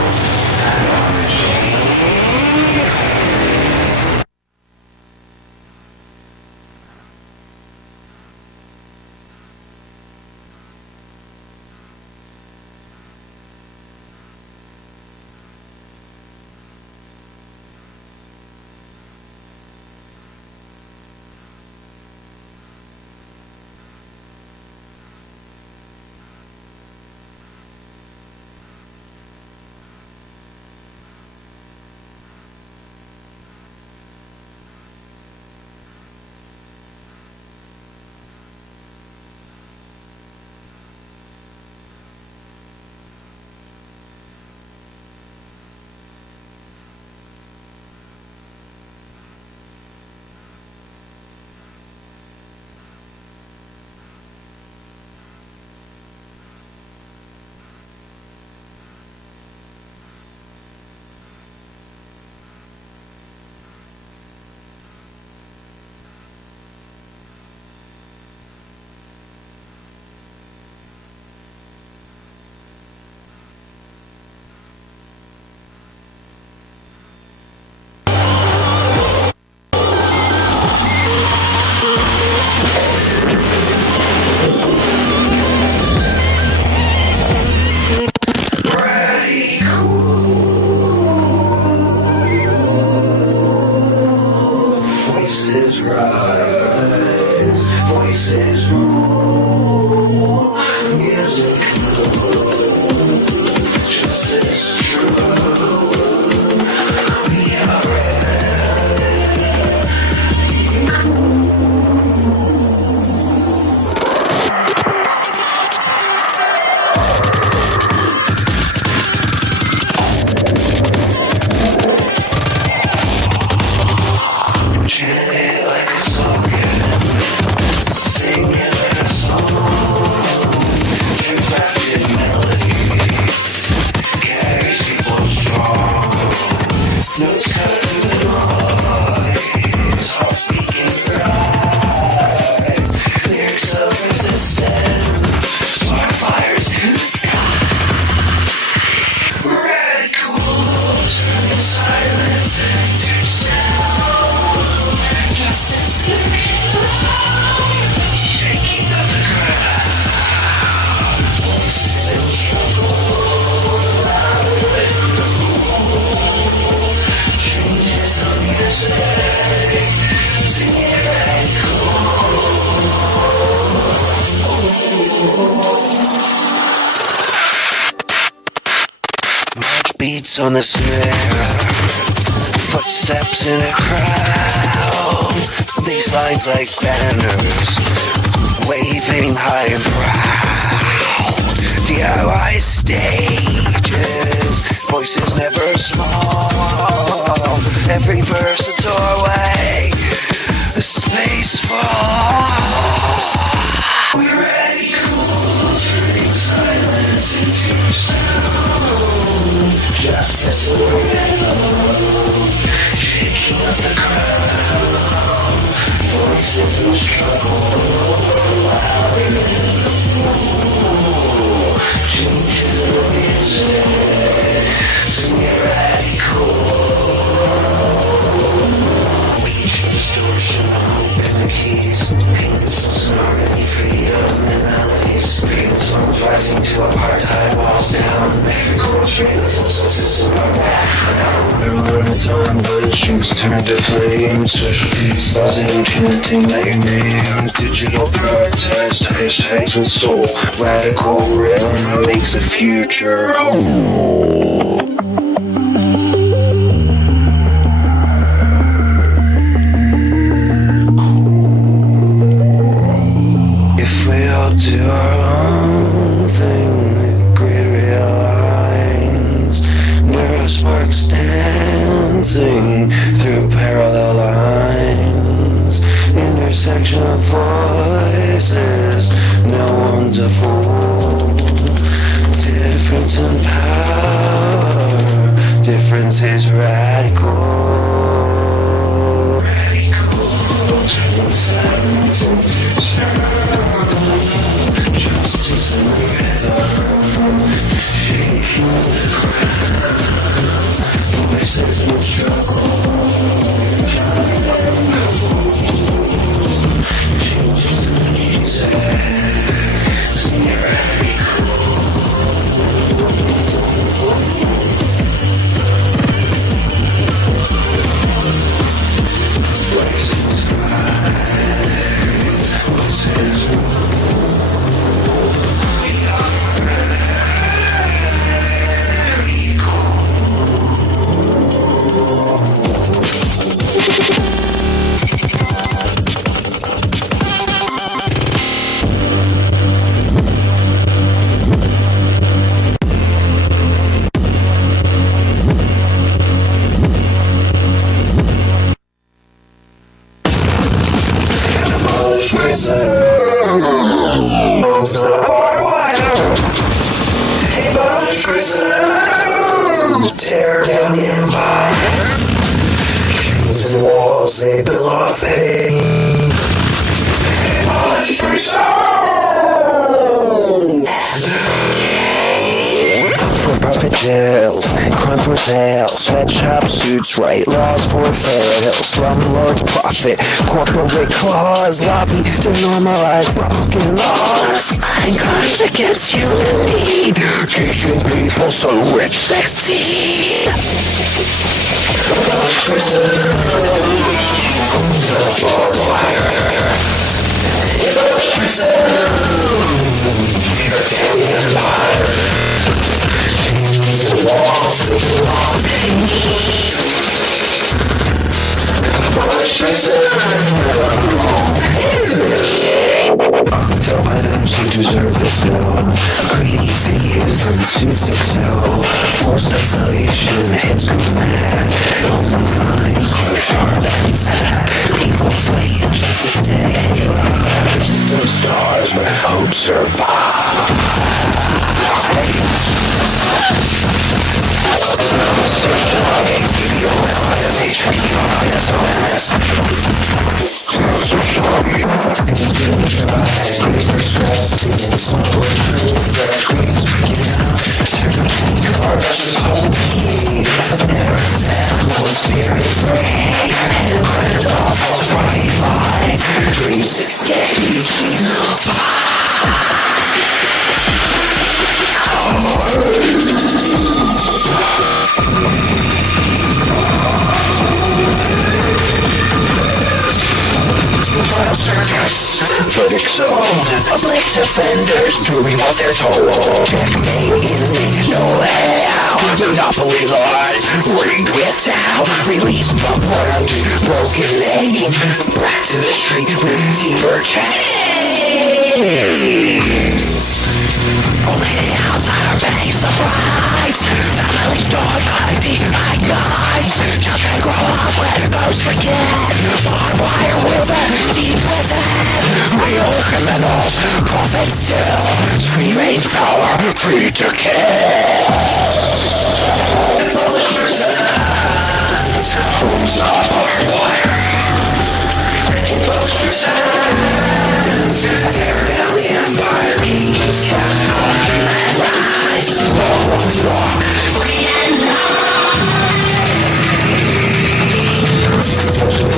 Beats on the snare, footsteps in a crowd, these lines like banners, waving high and proud, DIY stages, voices never small, every verse a doorway, a space for we're radical, turning silence into sound. Justice or rhythm, shaking up the crowd. Voices in struggle, louder than before. Changes in the music, sing it radical. Each distortion, hope in the keys. Paints already freedom and melodies. Paints songs rising to apartheid walls down. Every chord's rate of social system are back. Remember the time when strings turn to flame. Social feeds buzzing, chanting that your name. Digital protest, hashtags with soul. Radical rhythm makes a future whole. Do our own thing, the grid realigns, neurosparks dancing through parallel lines, intersection of voices, no one's a fool, difference in power, difference is radical, radical, turning silence into sound. Justice and rhythm, shaking the crowd, voices in struggle, changes in the music, sing it radical. Voices rise, voices tear down the empire. Chains and walls they build off hate. Abolish prison. For-profit jails, crime for sale, sweatshop suits, right laws for fail, slumlords profit, corporate claws, lobby to normalize broken laws, and crimes against human need, teaching people so rich succeed. Abolish prison, the barbed wire. Abolish prison, reserve the cell. Greedy thieves in suits excel. Forced isolation, heads go mad. Only minds grow sharp and sad. People fight just to stay alive. Distant stars, but hope survives. Dreams escape. Verdicts old, oblique offenders doing what they're told. Checkmate enemy, no how. Monopoly lords, rigged with town. Release my brand, broken leg. Back to the street with dealer chains. Only the outsider pays the price. Families don't hide guys. Children grow up where ghosts forget. Barbed wire with a deep within. Real criminals, profit still. Free range power, free to kill. Abolished prisons, homes are barbed wire. Abolished prisons, tear down the empire. Kings cast climb and rise. Wrongs wrong, free and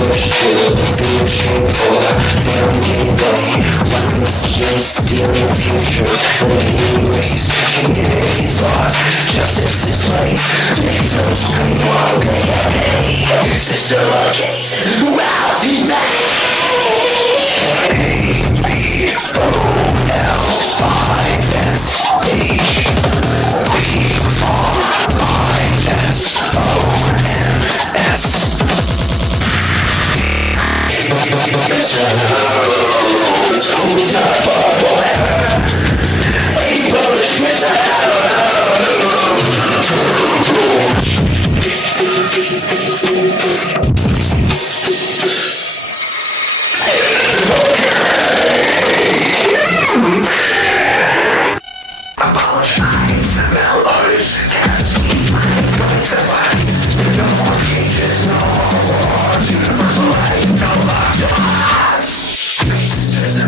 push to feel shameful. They don't gain day. Weapons kills, stealing futures. Living race, communities lost. Justice is placed. Victims scream while they are paid. System locate, wealth made.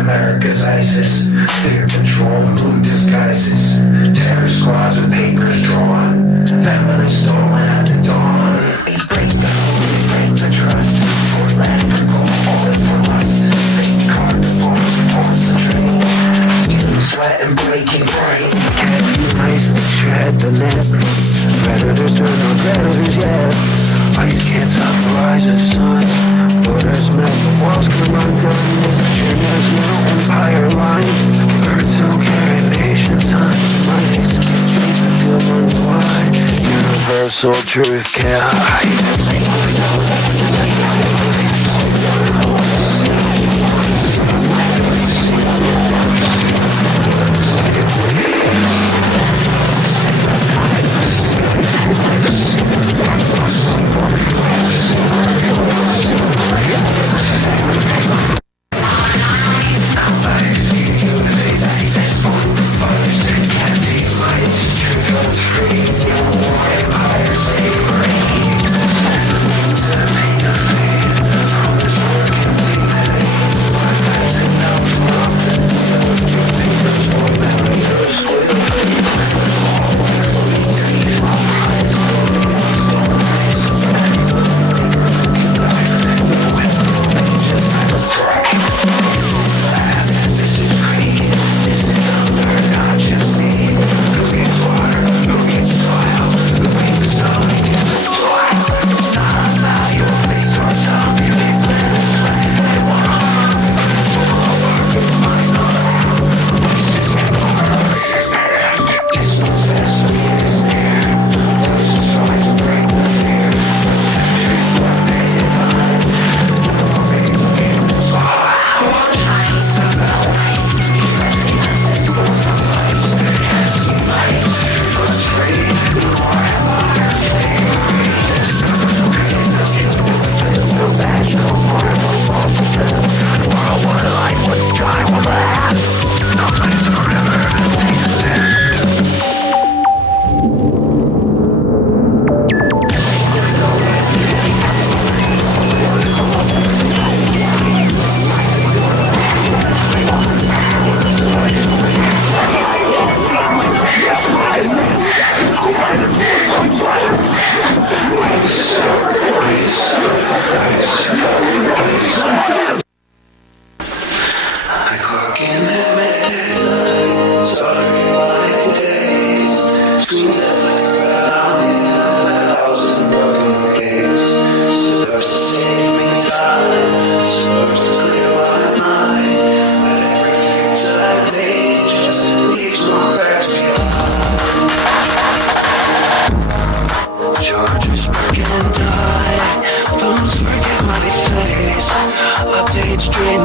America's ISIS, fear control, mood disguises, terror squads with papers drawn, families stolen at the dawn. They break the home, they break the trust, for land for gold, all in for lust. Fake card forms towards the train, stealing sweat and breaking brain. Cats unite, shred the net, predators turn on predators, yeah. Ice can't stop the rise of the sun. Borders melt, the walls come undone. There's no empire line. Birds don't carry patience on. My escape dreams to feel one's why. Universal truth can't hide. Free, no more empires, they reign.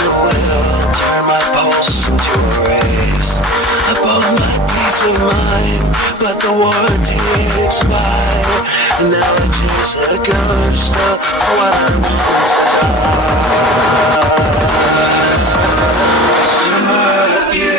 the will, turn my pulse into a race. I bought my peace of mind, but the warranty expired. And now I chase a ghost of what I once died. Summer abuse.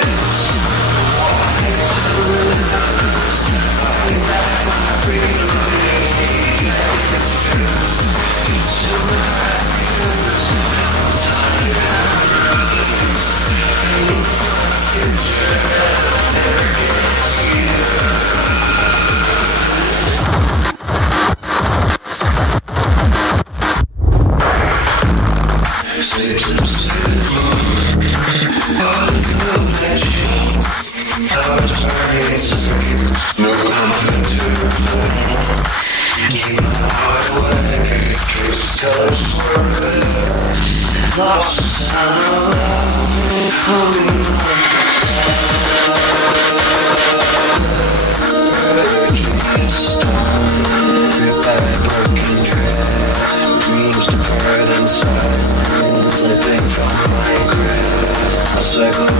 Dreams deferred and silence, living from my grave. A cycle of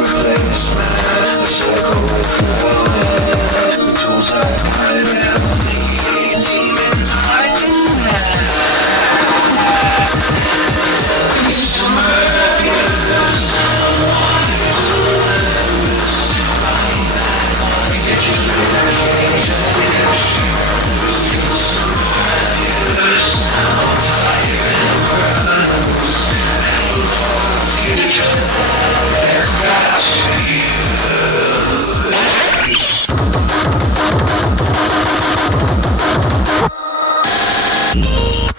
replacement, a cycle with no end. The tools I hide heavily, demons hiding there. Summer abuse, someone to lose. Buying back all the education.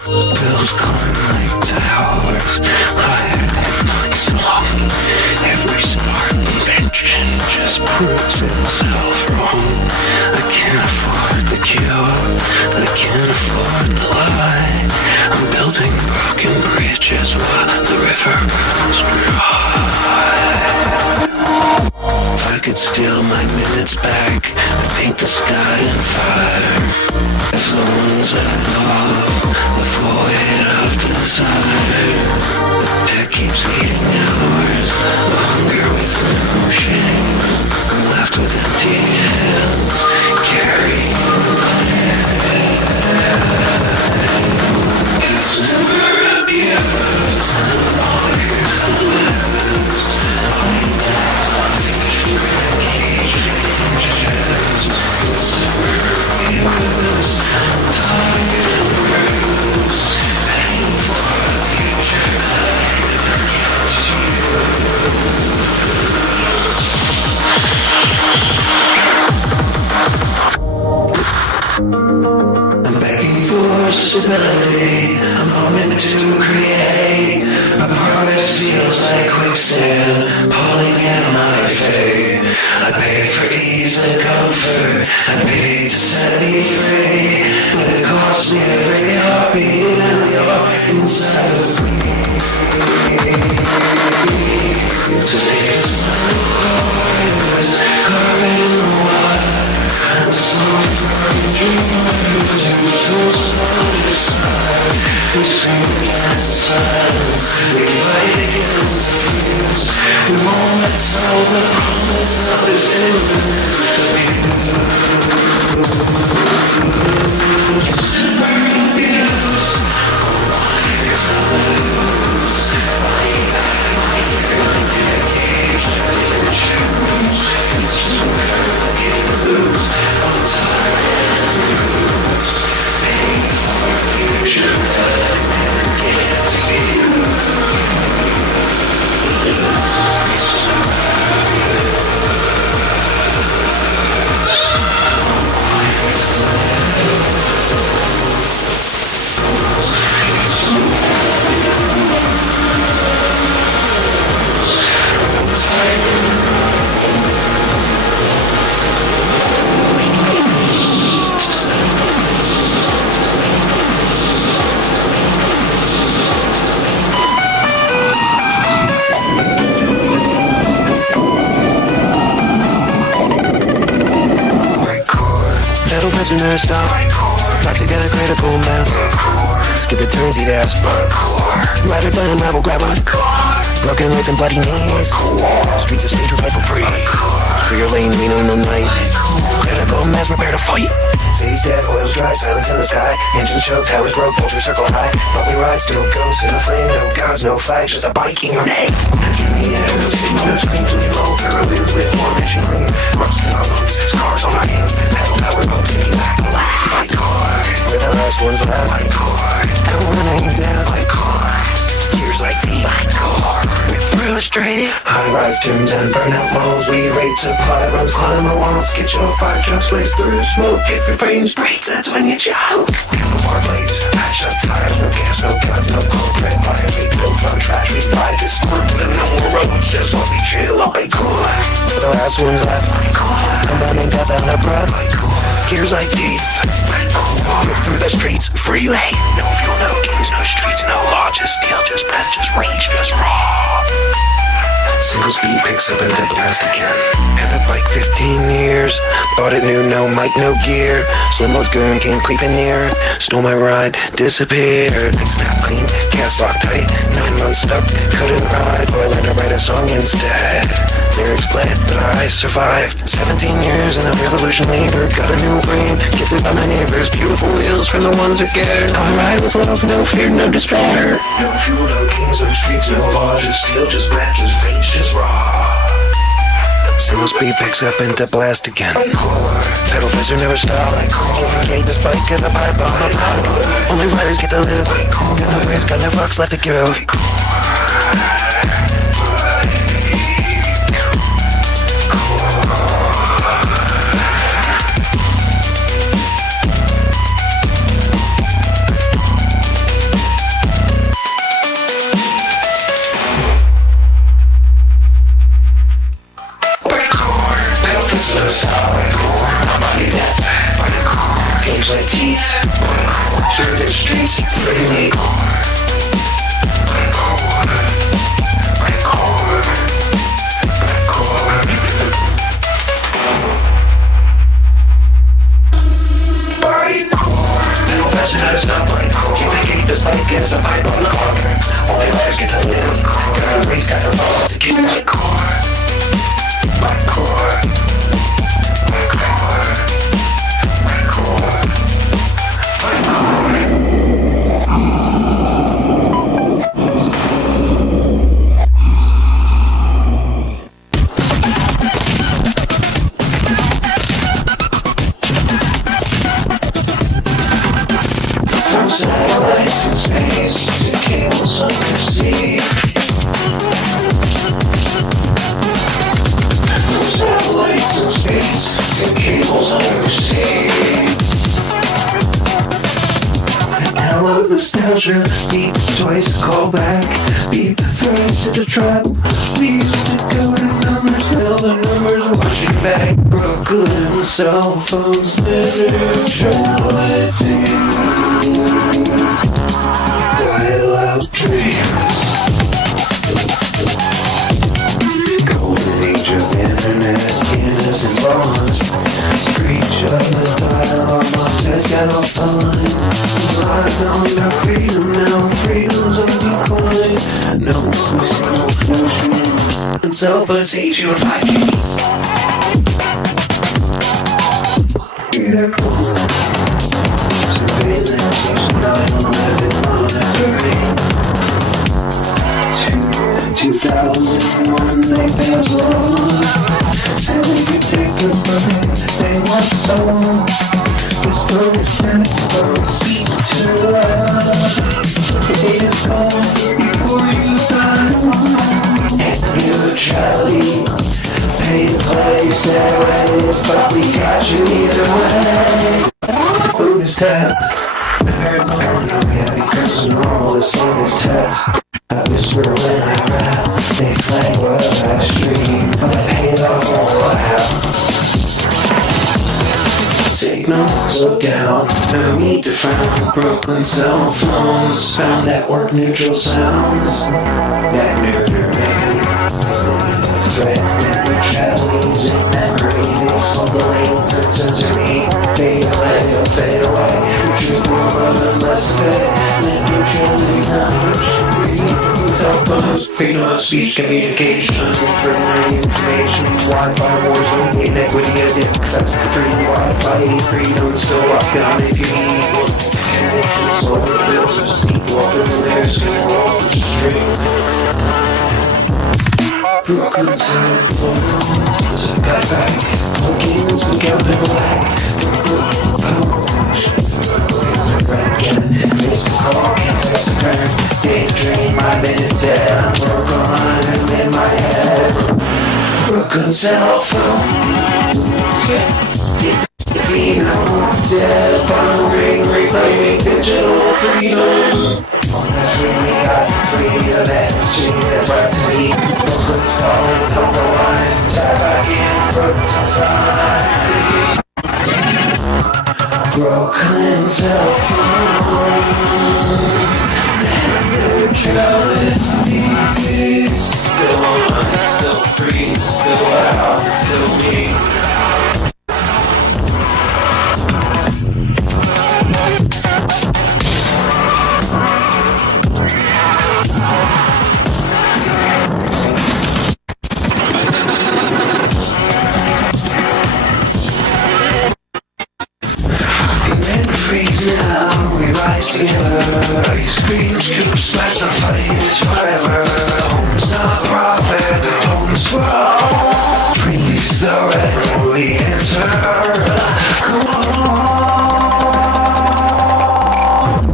Bills climb like towers, higher than nights long. Every smart invention just proves itself wrong. I can't afford the cure, I can't afford the lie. I'm building broken bridges while the river runs dry. If I could steal my minutes back, I'd paint the sky on fire. If the ones I love, the void of desire. The pit keeps eating hours, the hunger with no shame. I'm left with empty hands, carrying my head. Summer abuse, I'm all here to lose. I'm back on future occasions. Summer abuse, I'm tired and bruised, paying for a future that never gets you. I'm begging for stability, a moment to create. My progress feels like quicksand, pulling in my fate. I paid for ease and comfort, I paid to set me free, but it cost me every heartbeat and you're inside of me. So take a smile, carving in the water, and slow burning dreams, so slow to start. We scream against the silence, we fight against the fears. We won't let go the promise of this imminent abuse. Summer abuse, I hear to lose. Buying back my feeling dedication. Choose, summer abuse. I'm tired and bruised, paying for a future that never gets to you. Metal prisoners stop, lock together critical mass. Skip the turns, eat ass. Ride or die, unravel, grab one. Broken legs and bloody knees. Streets of stage we play for free. Trigger lane, we know no night. Critical mass, prepare to fight. City's dead, oil's dry, silence in the sky. Engines choke, towers broke, vultures circle high. But we ride, still ghosts in the flame. No gods, no flags, just a bike in your name. Yeah, no signal, no screams. We roll through wheels with more machinery. Rust in our lungs, scars on our hands. Pedal power pumps, taking back the land. My car, we're the last ones left. My car, I wanna hang you down. My car, years like tea. My car, we're frustrated. High-rise tombs and burnout malls. We raid supply runs, climb the walls. Get your fire trucks laced through the smoke. If your frames break, that's when you choke. Handlebar blades, patch up tires. No gas, no guns, no corporate wires. We build from trash, we ride this screw. And no more roads, just while we chill. My car, we're the last ones left. My car, I'm burning death out of breath. My car, gears like teeth. My car, move through the streets freely. No fuel, no kings, no streets, no law. Just steel, just breath, just rage, just raw. Single speed picks up into blast again. Had the bike 15 years. Bought it new, no mic, no gear. Slim old goon came creeping near. Stole my ride, disappeared. Snap clean, gas locked tight. 9 months stuck, couldn't ride. Boy, learned to write a song instead. Lyrics bled, but I survived. 17 years and a revolution later. Got a new frame, gifted by my neighbors. Beautiful wheels from the ones who cared. Now I ride with love, no fear, no despair. No fuel, no kings, no streets, no law. Just steel, just breath, just rage, just raw. Single speed picks up into blast again. My core, pedal faster, never stop. My core, gate this bike is a pipe bomb. My core, only riders get to live. My core, got no risk, got no fucks left to give. My core. Games like teeth. Through the streets freely. My core. Pedal faster, not stop. My core. Can't gate this bike is a pipe on the corner. Only riders get to live. Got a race, got a balls to get my core. My core. My core. My core. My core. From satellites in space to cables undersea. From satellites in space to cables undersea. Hello nostalgia, beep twice, call back. Beep thrice, it's a trap. We used to go to numbers, now the numbers watching back. Brooklyn cell phones, neutrality. Dial-out dreams. Golden age of internet, innocence lost. Screech of the dial-up box has got off the line. Lies on our freedom now, freedom's on decline. No notion, and self-esteem you and 5G. Surveillance, 9/11 monitoring. 2001, they pass along. Said they could take us, but they want so long. This phone is panic, don't speak to us. The date is gone before you time. Neutrality, pay to play, say, but we got you either way. Phone is tapped. Paranoid, heavy personal, this phone is tapped. I whisper when I rap, they flag what I stream, but I pay the whole out. Signal, slow down, no need to frown. Brooklyn cell phones, found network neutral sounds. That nurturing, threat, neutralities in memory. They slow the lanes and sensory. Fade away, go fade away. True more than less of it. Net neutrality, not much. cell phones, freedom of speech, communication, free information, Wi-Fi wars, inequity of access, free Wi-Fi, freedom, still locked down if you need. Connections, slow the bills, or steep, walk in the layers, control the street. Brooklyn's in phones, backpack, Tokens, we got the black. Missed call, can't text a friend. Daydream, my minutes dead. I'm broke on and in my head. Broken cell phone. If you know, dead phone ring, reclaiming digital freedom. That's really got free of energy that's right to me. Brooklyn's phone, don't go on and tap back in. Brooklyn's fine. Broken cell phone. Neutrality. Still on, still free, still out, still me. Now we rise together. Extreme scoops like the fight is forever. Home's not profit, home's for all. Freeze the red, we enter.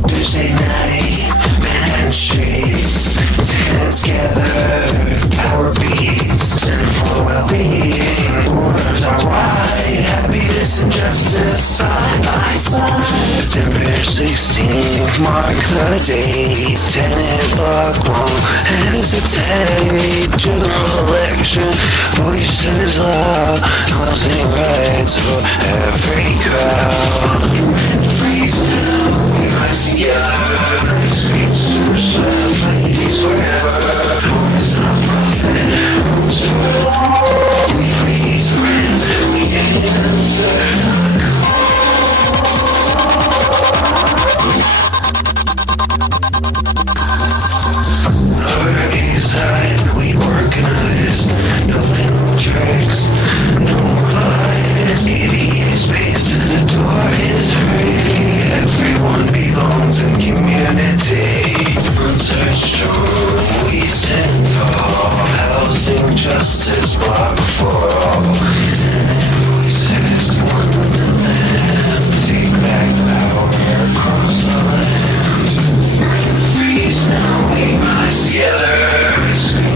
Tuesday night, Manhattan streets, tenants gather, power beats, and for well-being. Orders are wide, happiness and justice side by side. September 16th, mark the date. Tenant block won't hesitate. General election, voices law, housing rights for every crowd. Freeze now, we rise together. Screams suicide, ladies forever. Home's not profit, home's for all. We freeze around, we answer. We organize, no little tricks, no lies. ADA space and the door is free. Everyone belongs in community. Unsearched strong, we stand tall. Housing justice block for all. Tenant voices, one demand. Take back power across the land. Freeze now, we rise together.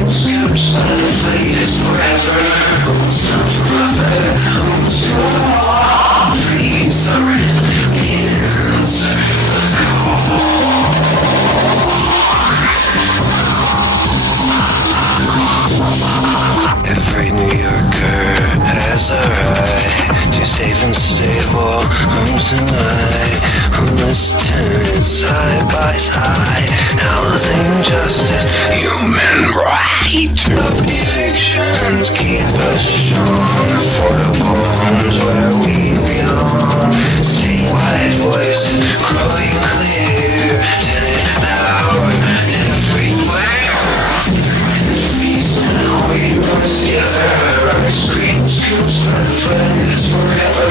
Scoops by the fight is forever. Home's not forever. Home's for all. Freeze the red, we answer the call. Every New Yorker has a right to safe and stable homes tonight. Homeless tenants side by side. Housing justice, human right. Evictions keep us strong. Affordable homes where we belong. Statewide voice growing clear. Tenant power everywhere. Now we rise together. Scream scoops for the friend is forever.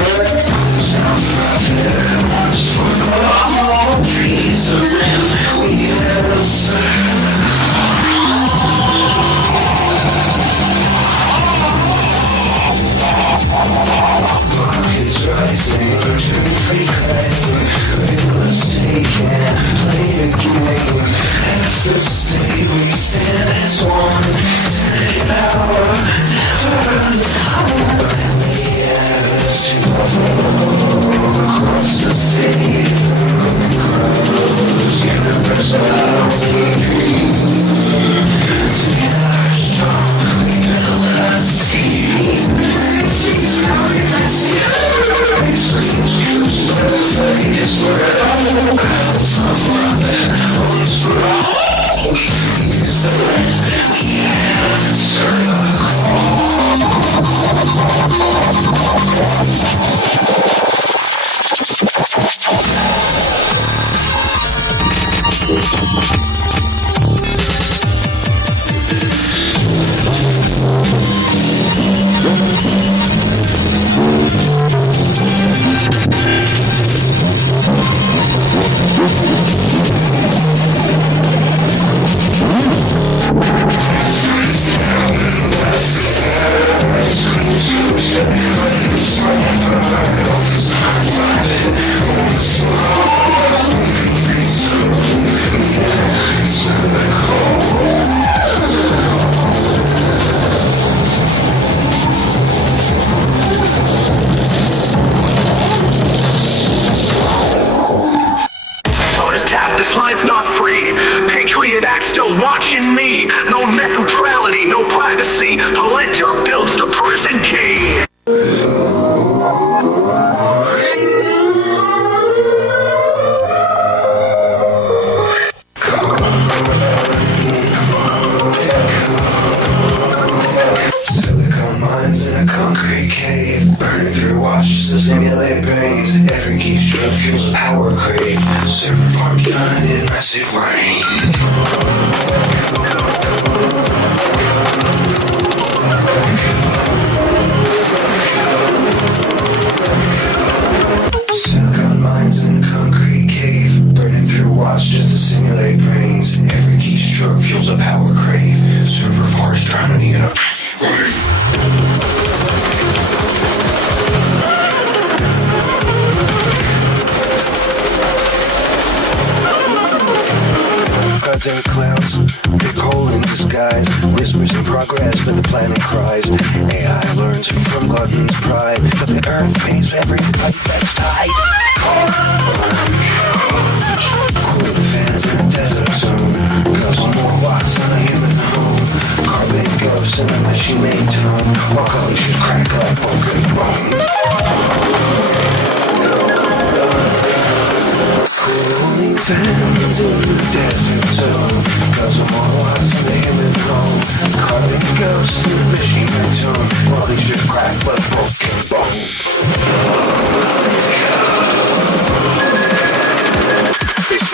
Home's not profit, home's for all. Trees around, we answer. Simulate brains. Every keystroke fuels a power crave. Server farms giant in massive rain. Silicon mines in a concrete cave. Burning through watch just to simulate brains. Every keystroke fuels a power crave. Server farms drowning in a massive rain. Gods and clouds, big hole in disguise. Whispers in progress, but the planet cries. AI learns from glutton's pride, but the earth pays every pipe that's tied. Cooling fans in a desert zone. Couple more watts in a human home. Carbon ghosts in a machine-made tone. While colors should crack like broken bone. Cooling fans in the desert zone. Couple more watts in a human home. Carbon ghosts in a machine-made tone. While they should crack like broken bone.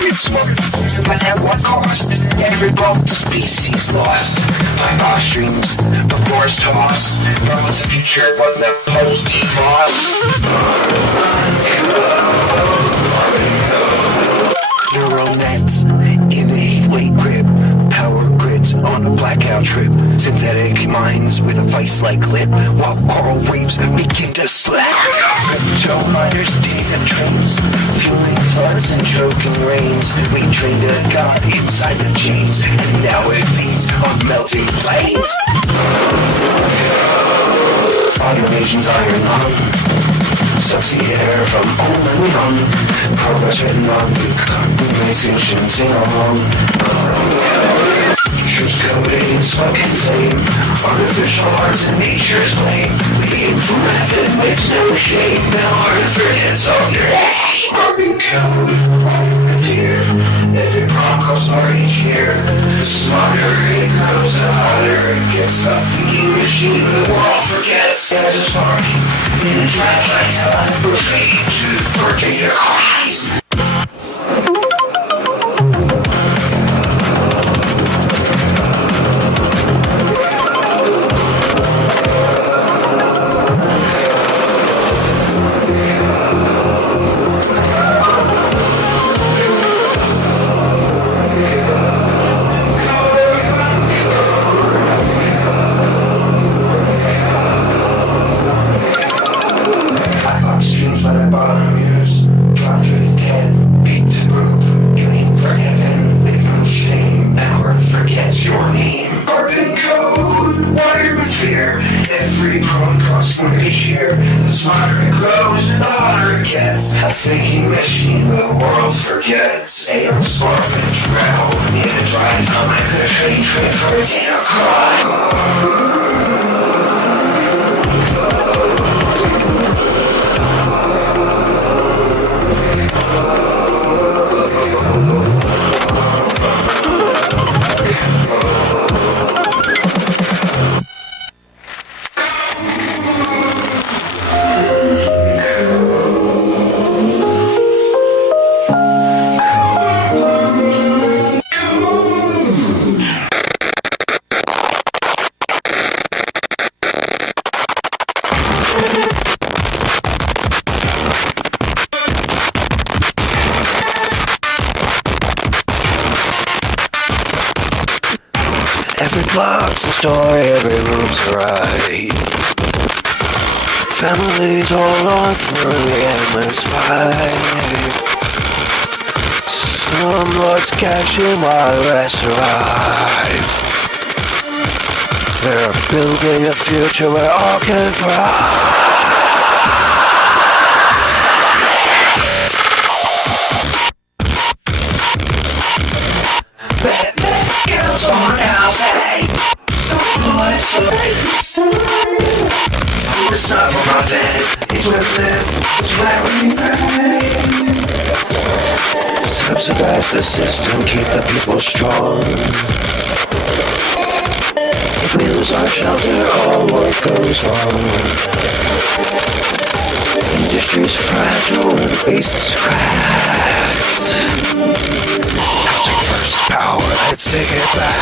It's smart, but at what cost? Every bulk the species lost. By our streams, before it's tossed. Promise the future, but the post lost. Neural nets in a heatwave grip. Power grids on a blackout trip. Synthetic minds with a vice-like lip. While coral reefs begin to slip. Crypto miners data trains. Fueling floods and choking rains. We trained a god inside the chains. And now it feeds on melting plains. Automation's iron lung. Sucks the air from old and young. Progress written on Luke. Extinction sing along. Truth coding, smoke and flame. Artificial hearts and nature's blame. We aim for rapid with no shame. Now hard to forget all your name. Carbon code, with fear. Every prom costs more each year. The smarter it grows, the harder it gets. A thinking machine the world forgets. As a spark in a dry time. Push me to for data crime. Thinking machine the world forgets. AM spark and drown in a dry time. The train trip for a data cry. Every plot's a story, every room's a ride. Families hold on through the endless fight. Some lords cashing while the rest survive. They're building a future where all can thrive. It's not for profit, it's where we live, it's where we pray. Subsidize the system, keep the people strong. If we lose our shelter, all work goes wrong. Industry's fragile and the base is cracked. Housing first power, let's take it back.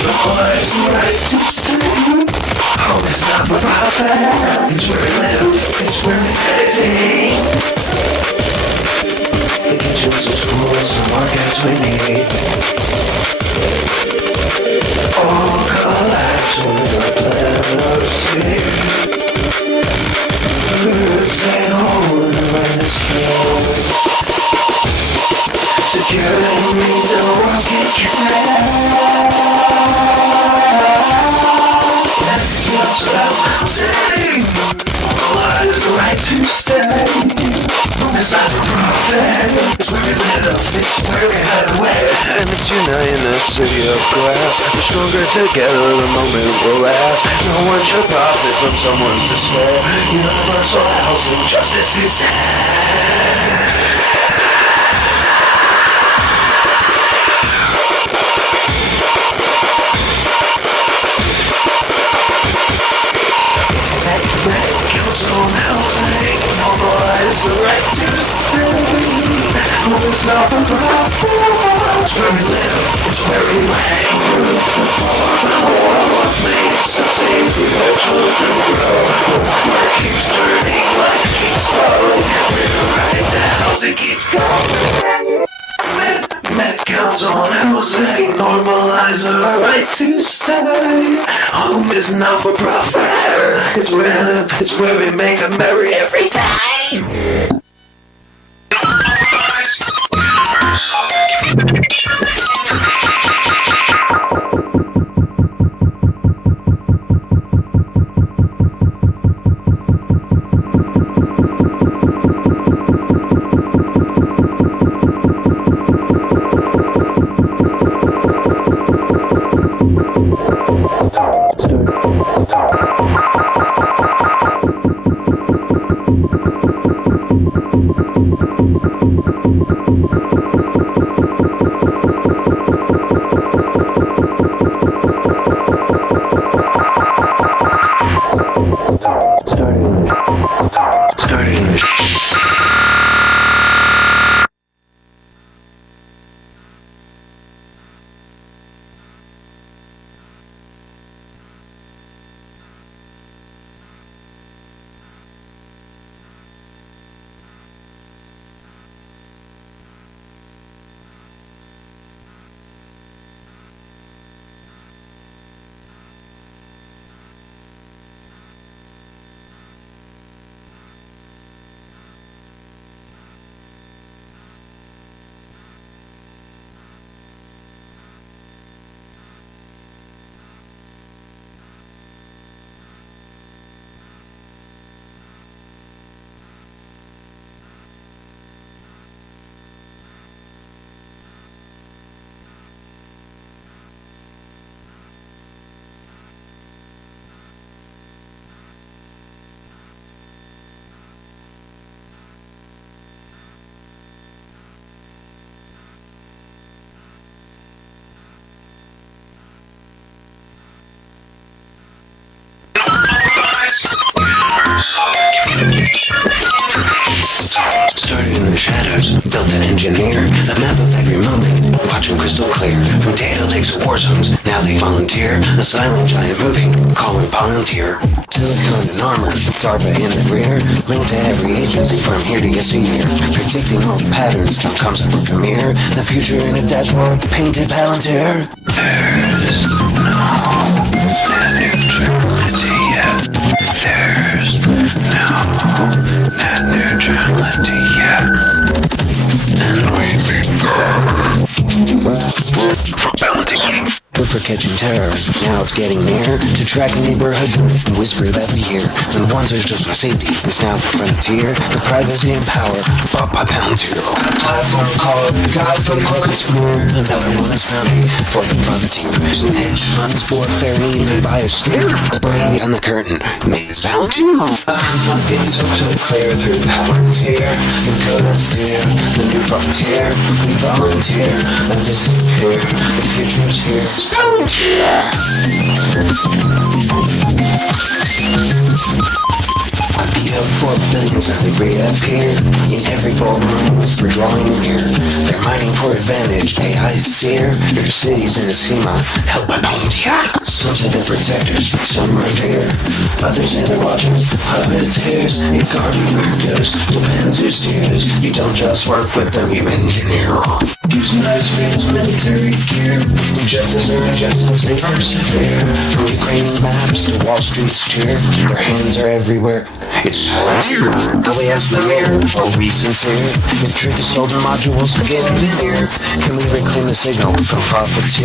The boys right to stay. Home is not for profit. It's where we live, it's where we meditate. The kitchens and schools and markets we need all collapse when the planet sleep. Birds stay home when the land is filled. Security means a rocket crash. That's the answer I'm saying. All is the right to stay. It's not for profit. It's where we live. It's where we head away. And it's unite in a city of glass. The stronger together, the moment will last. No one should profit from someone's despair. Universal housing justice is there. Council housing normalize the right to stay. Home is not for profit. It's where we live, it's where we lay. Roof and floor, the whole world makes us safe. We let children grow. Work keeps turning, life keeps flowing. We're the right to housing keeps going. Council housing normalize the right to stay. Home is not for profit. It's where we live, it's where we make a merry every time. Started in the shadows, built an engineer, a map of every moment, watching crystal clear. From data lakes to war zones, now they volunteer. A silent giant moving, calling volunteer. Silicon and armor, DARPA in the rear. Linked to every agency from here to yesteryear. Predicting all the patterns, comes up with a mirror. The future in a dashboard, painted Palantir. There's no net neutrality yet. There's no net neutrality yet. And we for balancing. For catching terror, now it's getting near to tracking neighborhoods and whisper that we hear. And the ones that are just for safety is now for frontier. For privacy and power, bought by Palantir. On a platform called God for the Cloak and Spear. Another one is founding for the frontiers. Hedge funds for fair needed by a sneer. Bring on the curtain, made it's Palantir. It's up to the clear through Palantir. The code of fear, the new frontier. We volunteer and disappear. The future is here. It's Palantir. I beat up 4 billions and they reappear in every boardroom for drawing near. They're mining for advantage, AI sear. Your city's in a schema held by Pontiac. Some say they're protectors, some revere. Others say they're watchers, puppeteers. Your guardian actors, depends who steers. You don't just work with them, you engineer. Using nice rich military gear. Injustice and injustice, they persevere. From Ukrainian maps to Wall Street's cheer. Their hands are everywhere. It's here. How we ask the mirror, are we sincere? If truth is sold in modules, get in here. Can we reclaim the signal from profiteers?